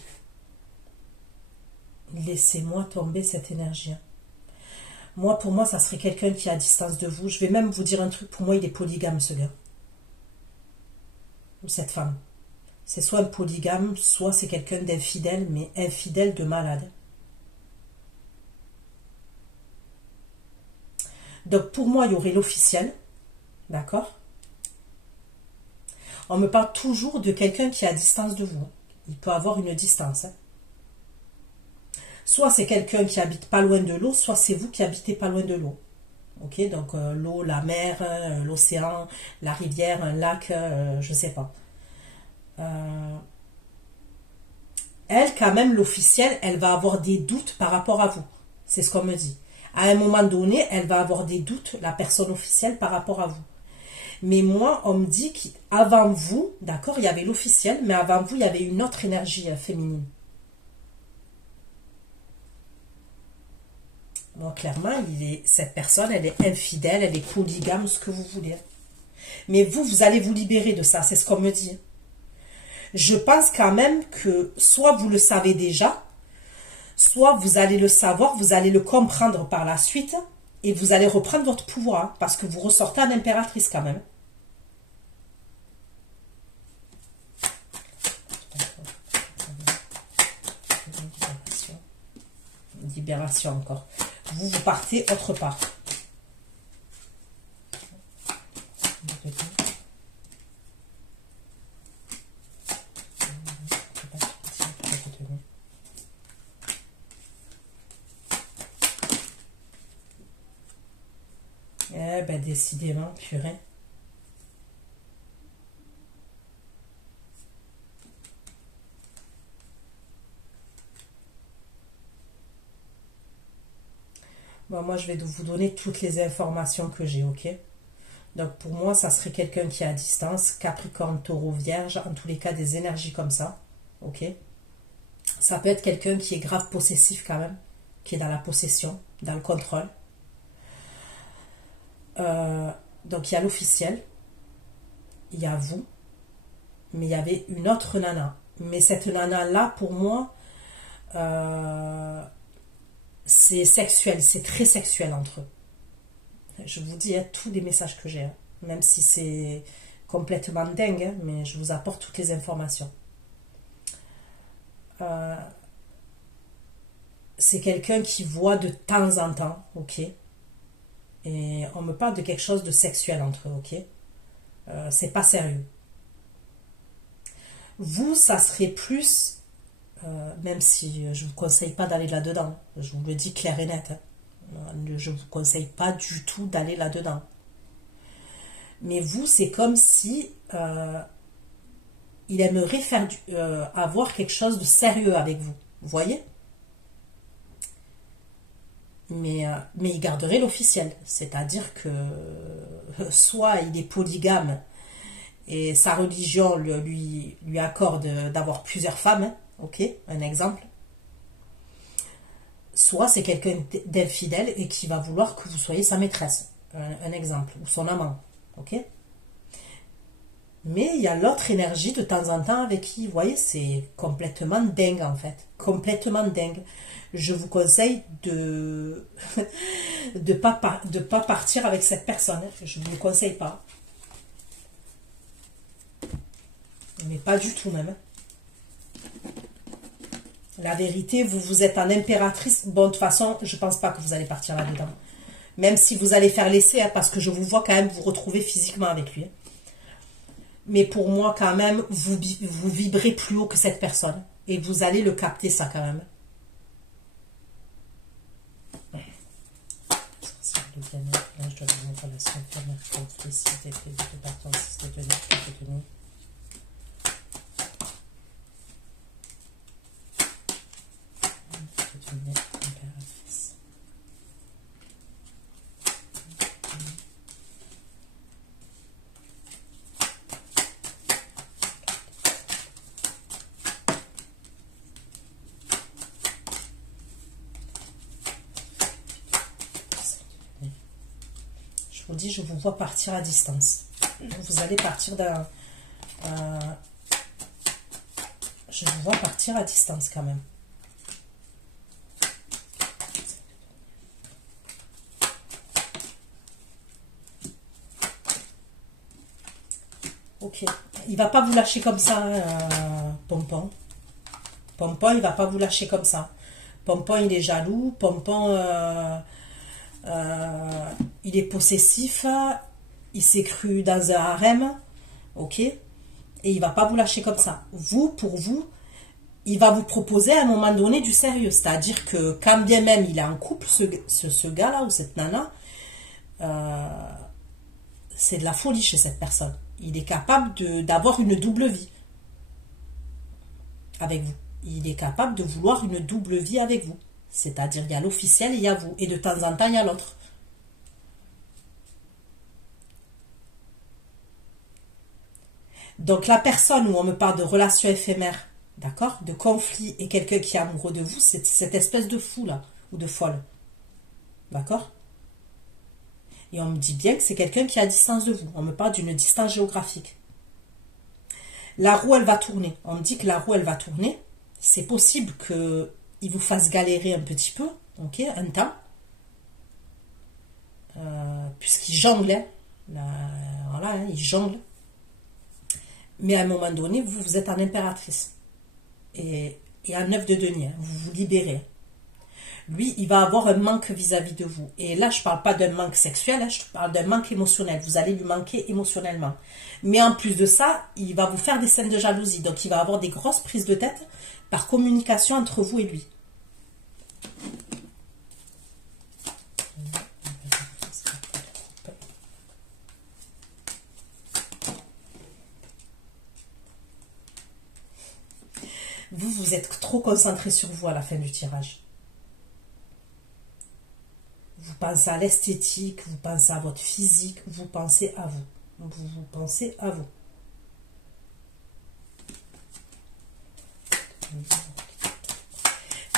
Laissez-moi tomber cette énergie. Moi, pour moi, ça serait quelqu'un qui est à distance de vous. Je vais même vous dire un truc. Pour moi, il est polygame, ce gars. Ou cette femme. C'est soit un polygame, soit c'est quelqu'un d'infidèle, mais infidèle de malade. Donc, pour moi, il y aurait l'officiel. D'accord? On me parle toujours de quelqu'un qui est à distance de vous. Il peut avoir une distance. Soit c'est quelqu'un qui habite pas loin de l'eau, soit c'est vous qui habitez pas loin de l'eau. Ok, donc l'eau, la mer, l'océan, la rivière, un lac, je sais pas. Elle, quand même, l'officielle, elle va avoir des doutes par rapport à vous. C'est ce qu'on me dit. À un moment donné, elle va avoir des doutes, la personne officielle, par rapport à vous. Mais moi, on me dit qu'avant vous, d'accord, il y avait l'officiel, mais avant vous, il y avait une autre énergie féminine. Donc, clairement, cette personne, elle est infidèle, elle est polygame, ce que vous voulez. Mais vous, vous allez vous libérer de ça, c'est ce qu'on me dit. Je pense quand même que soit vous le savez déjà, soit vous allez le savoir, vous allez le comprendre par la suite, et vous allez reprendre votre pouvoir, parce que vous ressortez en impératrice quand même. Libération encore. Vous partez autre part. Eh ben, décidément, purée. Bon, moi, je vais vous donner toutes les informations que j'ai, ok? Donc, pour moi, ça serait quelqu'un qui est à distance, Capricorne, Taureau, Vierge, en tous les cas, des énergies comme ça, ok? Ça peut être quelqu'un qui est grave possessif quand même, qui est dans la possession, dans le contrôle. Donc, il y a l'officiel, il y a vous, mais il y avait une autre nana. Mais cette nana-là, pour moi, c'est sexuel, c'est très sexuel entre eux. Je vous dis tous les messages que j'ai, même si c'est complètement dingue, mais je vous apporte toutes les informations. C'est quelqu'un qui voit de temps en temps, ok? Et on me parle de quelque chose de sexuel entre eux, ok? C'est pas sérieux. Vous, ça serait plus, même si je ne vous conseille pas d'aller là-dedans, je vous le dis clair et net, je ne vous conseille pas du tout d'aller là-dedans. Mais vous, c'est comme si il aimerait avoir quelque chose de sérieux avec vous. Vous voyez? Mais il garderait l'officiel. C'est-à-dire que soit il est polygame et sa religion lui accorde d'avoir plusieurs femmes, hein, ok, un exemple. Soit c'est quelqu'un d'infidèle et qui va vouloir que vous soyez sa maîtresse, un exemple, ou son amant, ok. Mais il y a l'autre énergie de temps en temps avec qui, vous voyez, c'est complètement dingue en fait, complètement dingue. Je vous conseille de de pas partir avec cette personne, je ne vous le conseille pas. Mais pas du tout même. La vérité, vous êtes en impératrice. Bon, de toute façon, je pense pas que vous allez partir là-dedans. Même si vous allez faire l'essai, hein, parce que je vous vois quand même vous retrouver physiquement avec lui. Mais pour moi, quand même, vous vibrez plus haut que cette personne. Et vous allez le capter, ça, quand même. Je vous dis, je vous vois partir à distance. Vous allez partir d'un... je vous vois partir à distance quand même. Ok, il va pas vous lâcher comme ça, Pompon. Pompon, il va pas vous lâcher comme ça. Pompon, il est jaloux. Pompon, il est possessif. Il s'est cru dans un harem. Ok, et il va pas vous lâcher comme ça. Vous, pour vous, il va vous proposer à un moment donné du sérieux. C'est-à-dire que quand bien même il est en couple, ce gars-là ou cette nana, c'est de la folie chez cette personne. Il est capable d'avoir une double vie avec vous. Il est capable de vouloir une double vie avec vous. C'est-à-dire, il y a l'officiel et il y a vous. Et de temps en temps, il y a l'autre. Donc, la personne où on me parle de relation éphémère, d'accord, de conflit et quelqu'un qui est amoureux de vous, c'est cette espèce de fou, là, ou de folle. D'accord? Et on me dit bien que c'est quelqu'un qui est à distance de vous. On me parle d'une distance géographique. La roue, elle va tourner. On me dit que la roue, elle va tourner. C'est possible qu'il vous fasse galérer un petit peu, ok, un temps. Puisqu'il jongle. Hein. Voilà, hein, il jongle. Mais à un moment donné, vous êtes en impératrice. Et en 9 de denier. Vous vous libérez. Lui, il va avoir un manque vis-à-vis de vous. Et là, je ne parle pas d'un manque sexuel, hein, je parle d'un manque émotionnel. Vous allez lui manquer émotionnellement. Mais en plus de ça, il va vous faire des scènes de jalousie. Donc, il va avoir des grosses prises de tête par communication entre vous et lui. Vous êtes trop concentré sur vous à la fin du tirage. Vous pensez à l'esthétique, vous pensez à votre physique, vous pensez à vous. Vous pensez à vous.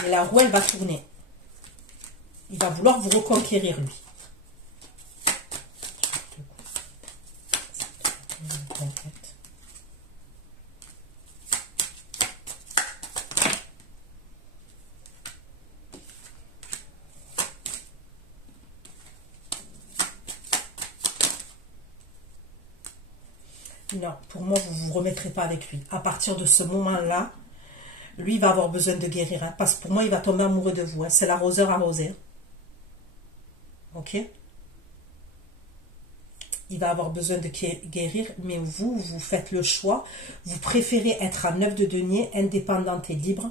Mais la roue, elle va tourner. Il va vouloir vous reconquérir, lui. Non, pour moi, vous ne vous remettrez pas avec lui. À partir de ce moment-là, lui, il va avoir besoin de guérir. Hein, parce que pour moi, il va tomber amoureux de vous. Hein, c'est l'arroseur arrosé. Ok? Il va avoir besoin de guérir, mais vous faites le choix. Vous préférez être à 9 de denier, indépendante et libre,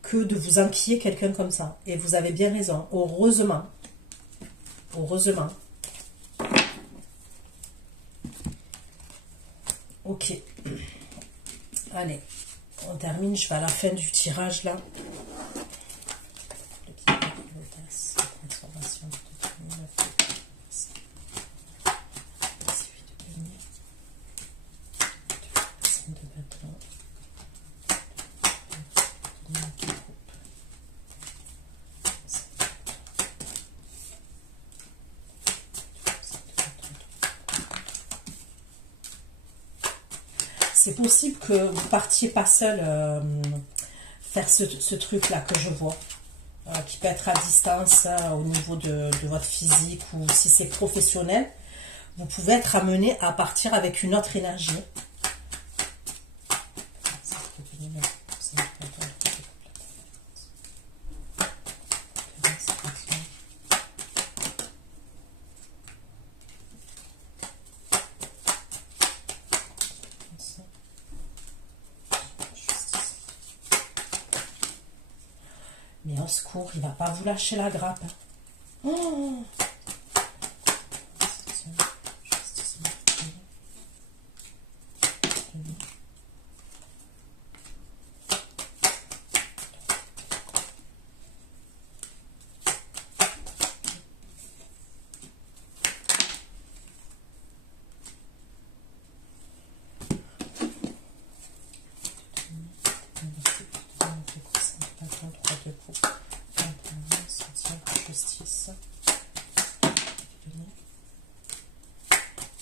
que de vous enquiller quelqu'un comme ça. Et vous avez bien raison. Heureusement. Heureusement. Ok. Allez, on termine. Je vais à la fin du tirage là. C'est possible que vous partiez pas seul faire ce truc-là que je vois, qui peut être à distance au niveau de votre physique ou si c'est professionnel, vous pouvez être amené à partir avec une autre énergie. Mais au secours, il ne va pas vous lâcher la grappe. Oh.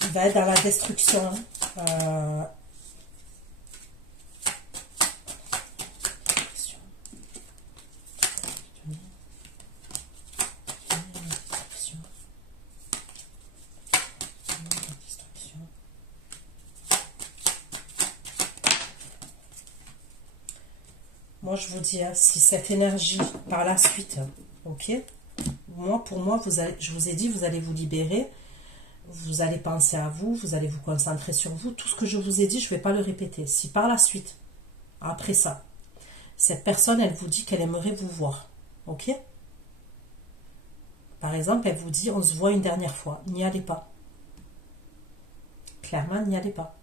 Il va être dans la destruction. Moi, je vous dis, hein, si cette énergie, par la suite, ok, pour moi, je vous ai dit, vous allez vous libérer, vous allez penser à vous, vous allez vous concentrer sur vous. Tout ce que je vous ai dit, je ne vais pas le répéter. Si par la suite, après ça, cette personne, elle vous dit qu'elle aimerait vous voir, ok? Par exemple, elle vous dit, on se voit une dernière fois, n'y allez pas. Clairement, n'y allez pas.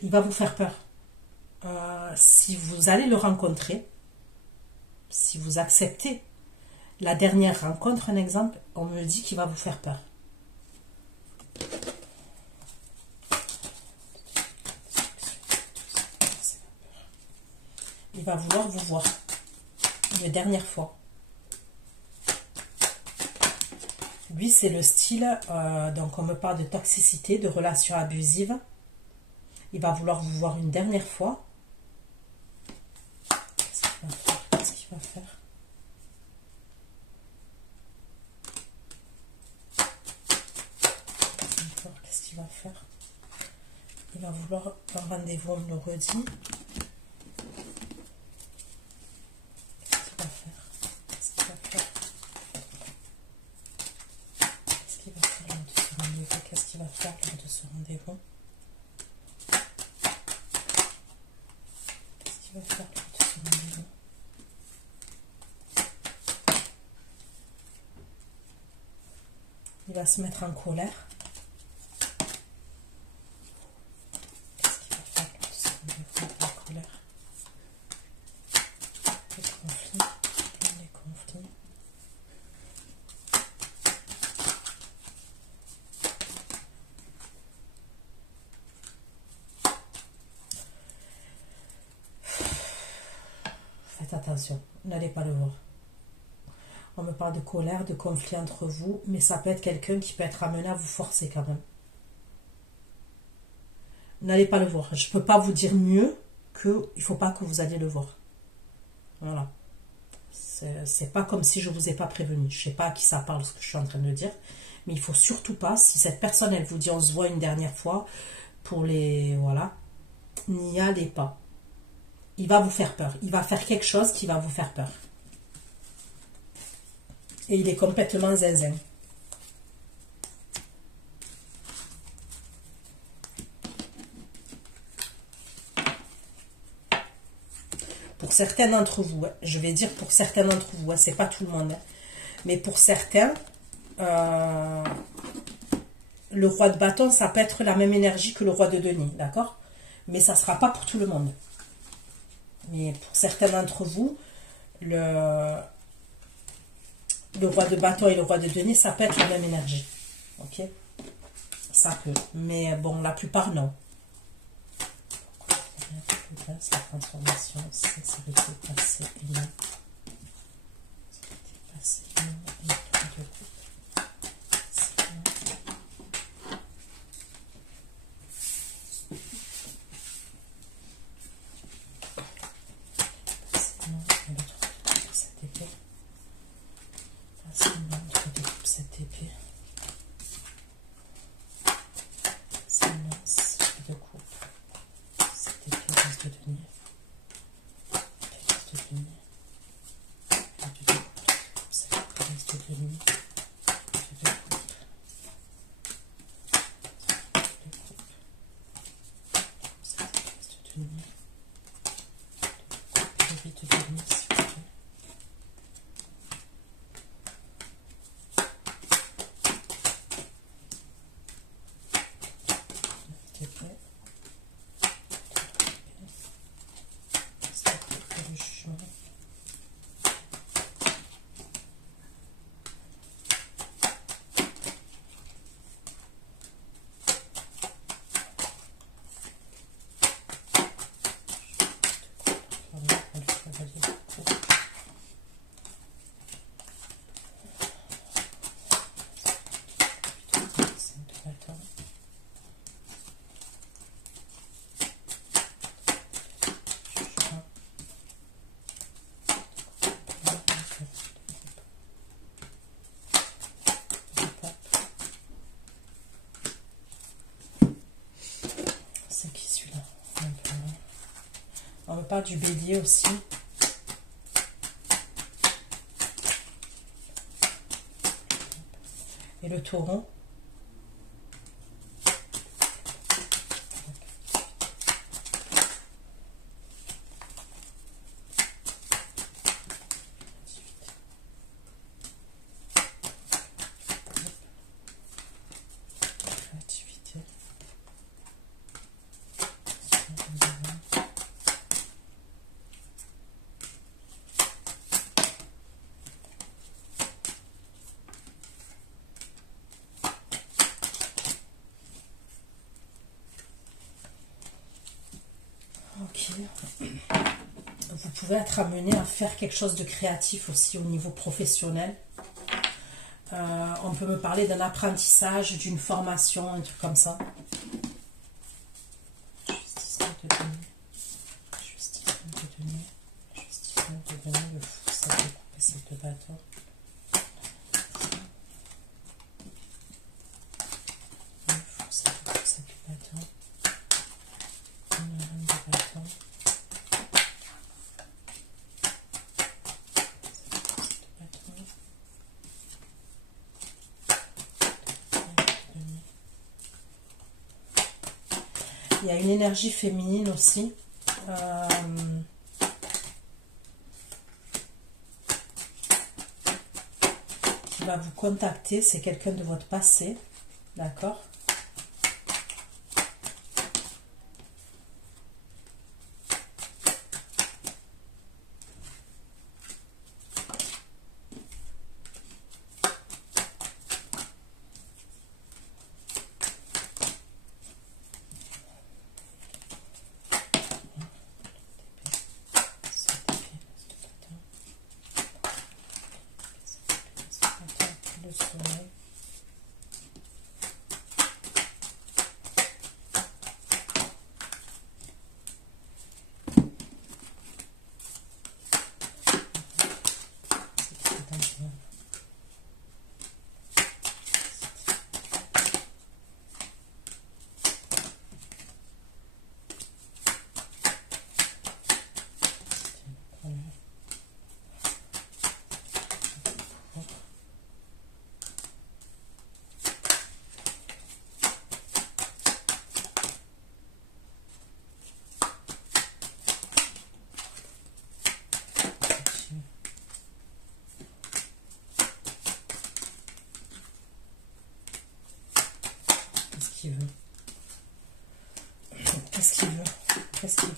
Il va vous faire peur. Si vous allez le rencontrer, si vous acceptez la dernière rencontre, un exemple, on me dit qu'il va vous faire peur. Il va vouloir vous voir une dernière fois. Lui, c'est le style, donc on me parle de toxicité, de relations abusives. Il va vouloir vous voir une dernière fois. Qu'est-ce qu'il va faire? Qu'est-ce qu'il va faire? Il va vouloir un rendez-vous, on me le redit. Qu'est-ce qu'il va faire? Qu'est-ce qu'il va faire lors de ce rendez-vous? Qu'est-ce qu'il va faire lors de ce rendez-vous? Qu'est-ce qu'il va faire lors de ce rendez-vous? Il va se mettre en colère. Qu'est-ce qu'il va faire lors de ce rendez-vous? La colère. Les conflits. Les conflits. Faites attention, n'allez pas le voir. On me parle de colère, de conflit entre vous, mais ça peut être quelqu'un qui peut être amené à vous forcer quand même. N'allez pas le voir. Je ne peux pas vous dire mieux qu'il ne faut pas que vous alliez le voir. Voilà. C'est pas comme si je ne vous ai pas prévenu. Je ne sais pas à qui ça parle ce que je suis en train de dire, mais il ne faut surtout pas, si cette personne, elle vous dit on se voit une dernière fois, pour les... Voilà, n'y allez pas. Il va vous faire peur. Il va faire quelque chose qui va vous faire peur. Et il est complètement zinzin. Pour certains d'entre vous, je vais dire pour certains d'entre vous, c'est pas tout le monde, mais pour certains, le roi de bâton, ça peut être la même énergie que le roi de denier, d'accord? Mais ça ne sera pas pour tout le monde. Mais pour certains d'entre vous, le roi de bâton et le roi de denier, ça peut être la même énergie. Ok? Ça peut. Mais bon, la plupart, non. La transformation, c'est le passé et non. Passé et non. Et de pas du bélier aussi. Et le taureau. Ok. Vous pouvez être amené à faire quelque chose de créatif aussi au niveau professionnel. On peut me parler d'un apprentissage, d'une formation, un truc comme ça. Justice de donner. Justice de donner. Justice de donner. Le fou, ça peut couper cette bâton. Le fou, ça peut couper cette bâton. Une reine de bâton. Il y a une énergie féminine aussi. Qui va vous contacter. C'est quelqu'un de votre passé. D'accord? Le soleil. Qu'est-ce qu'il veut? Qu'est-ce qu'il veut? Qu'est-ce qu'il veut?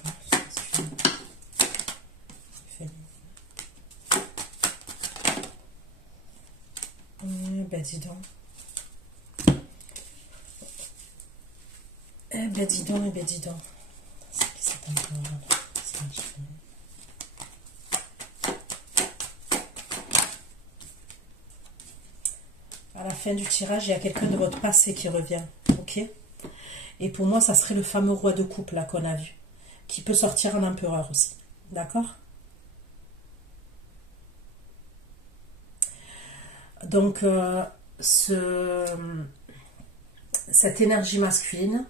Ben dis donc. Eh ben dis donc, eh ben dis donc. C'est qui cet empereur là? C'est moi qui fais. À la fin du tirage, il y a quelqu'un de votre passé qui revient. Ok? Et pour moi, ça serait le fameux roi de coupe là qu'on a vu. Qui peut sortir en empereur aussi. D'accord? Donc, cette énergie masculine,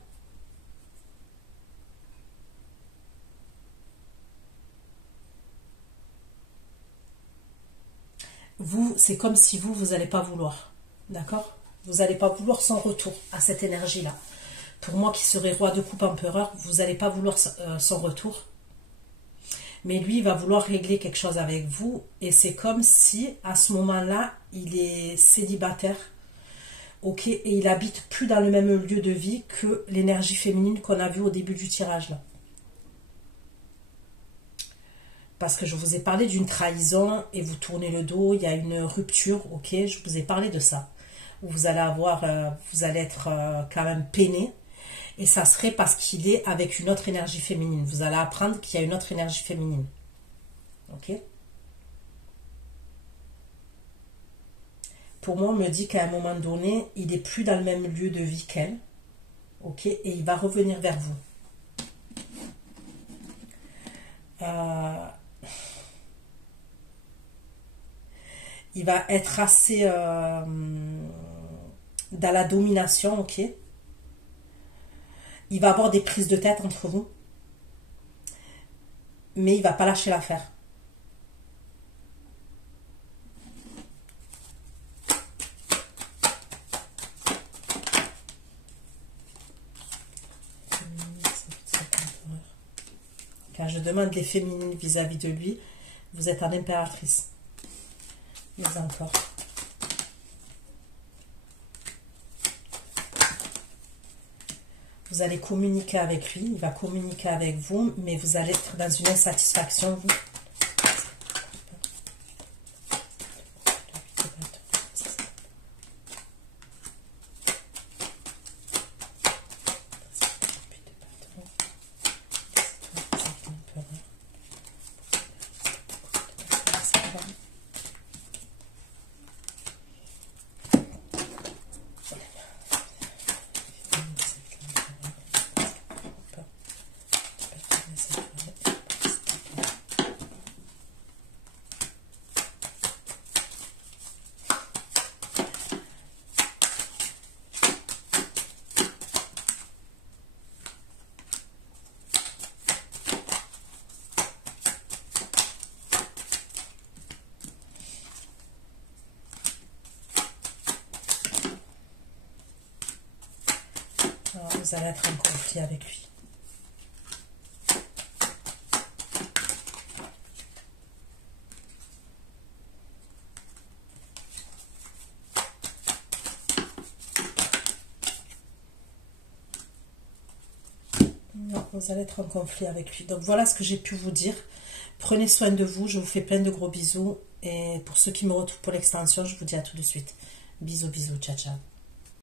vous, c'est comme si vous n'allez pas vouloir. D'accord? Vous n'allez pas vouloir son retour à cette énergie-là. Pour moi qui serais roi de coupe empereur, vous n'allez pas vouloir son retour. Mais lui, il va vouloir régler quelque chose avec vous. Et c'est comme si, à ce moment-là, il est célibataire. Ok, et il habite plus dans le même lieu de vie que l'énergie féminine qu'on a vue au début du tirage là. Parce que je vous ai parlé d'une trahison et vous tournez le dos, il y a une rupture, ok, je vous ai parlé de ça. Vous allez avoir, vous allez être quand même peiné. Et ça serait parce qu'il est avec une autre énergie féminine. Vous allez apprendre qu'il y a une autre énergie féminine. Ok? Pour moi, on me dit qu'à un moment donné, il n'est plus dans le même lieu de vie qu'elle. Ok? Et il va revenir vers vous. Il va être assez dans la domination, ok? Il va avoir des prises de tête entre vous. mais il va pas lâcher l'affaire. Quand je demande les féminines vis-à-vis de lui, vous êtes en impératrice. Mais encore. Vous allez communiquer avec lui, il va communiquer avec vous, mais vous allez être dans une insatisfaction, vous. Alors, vous allez être en conflit avec lui. Non, vous allez être en conflit avec lui. Donc voilà ce que j'ai pu vous dire. Prenez soin de vous, je vous fais plein de gros bisous. Et pour ceux qui me retrouvent pour l'extension, je vous dis à tout de suite. Bisous, bisous, ciao, ciao.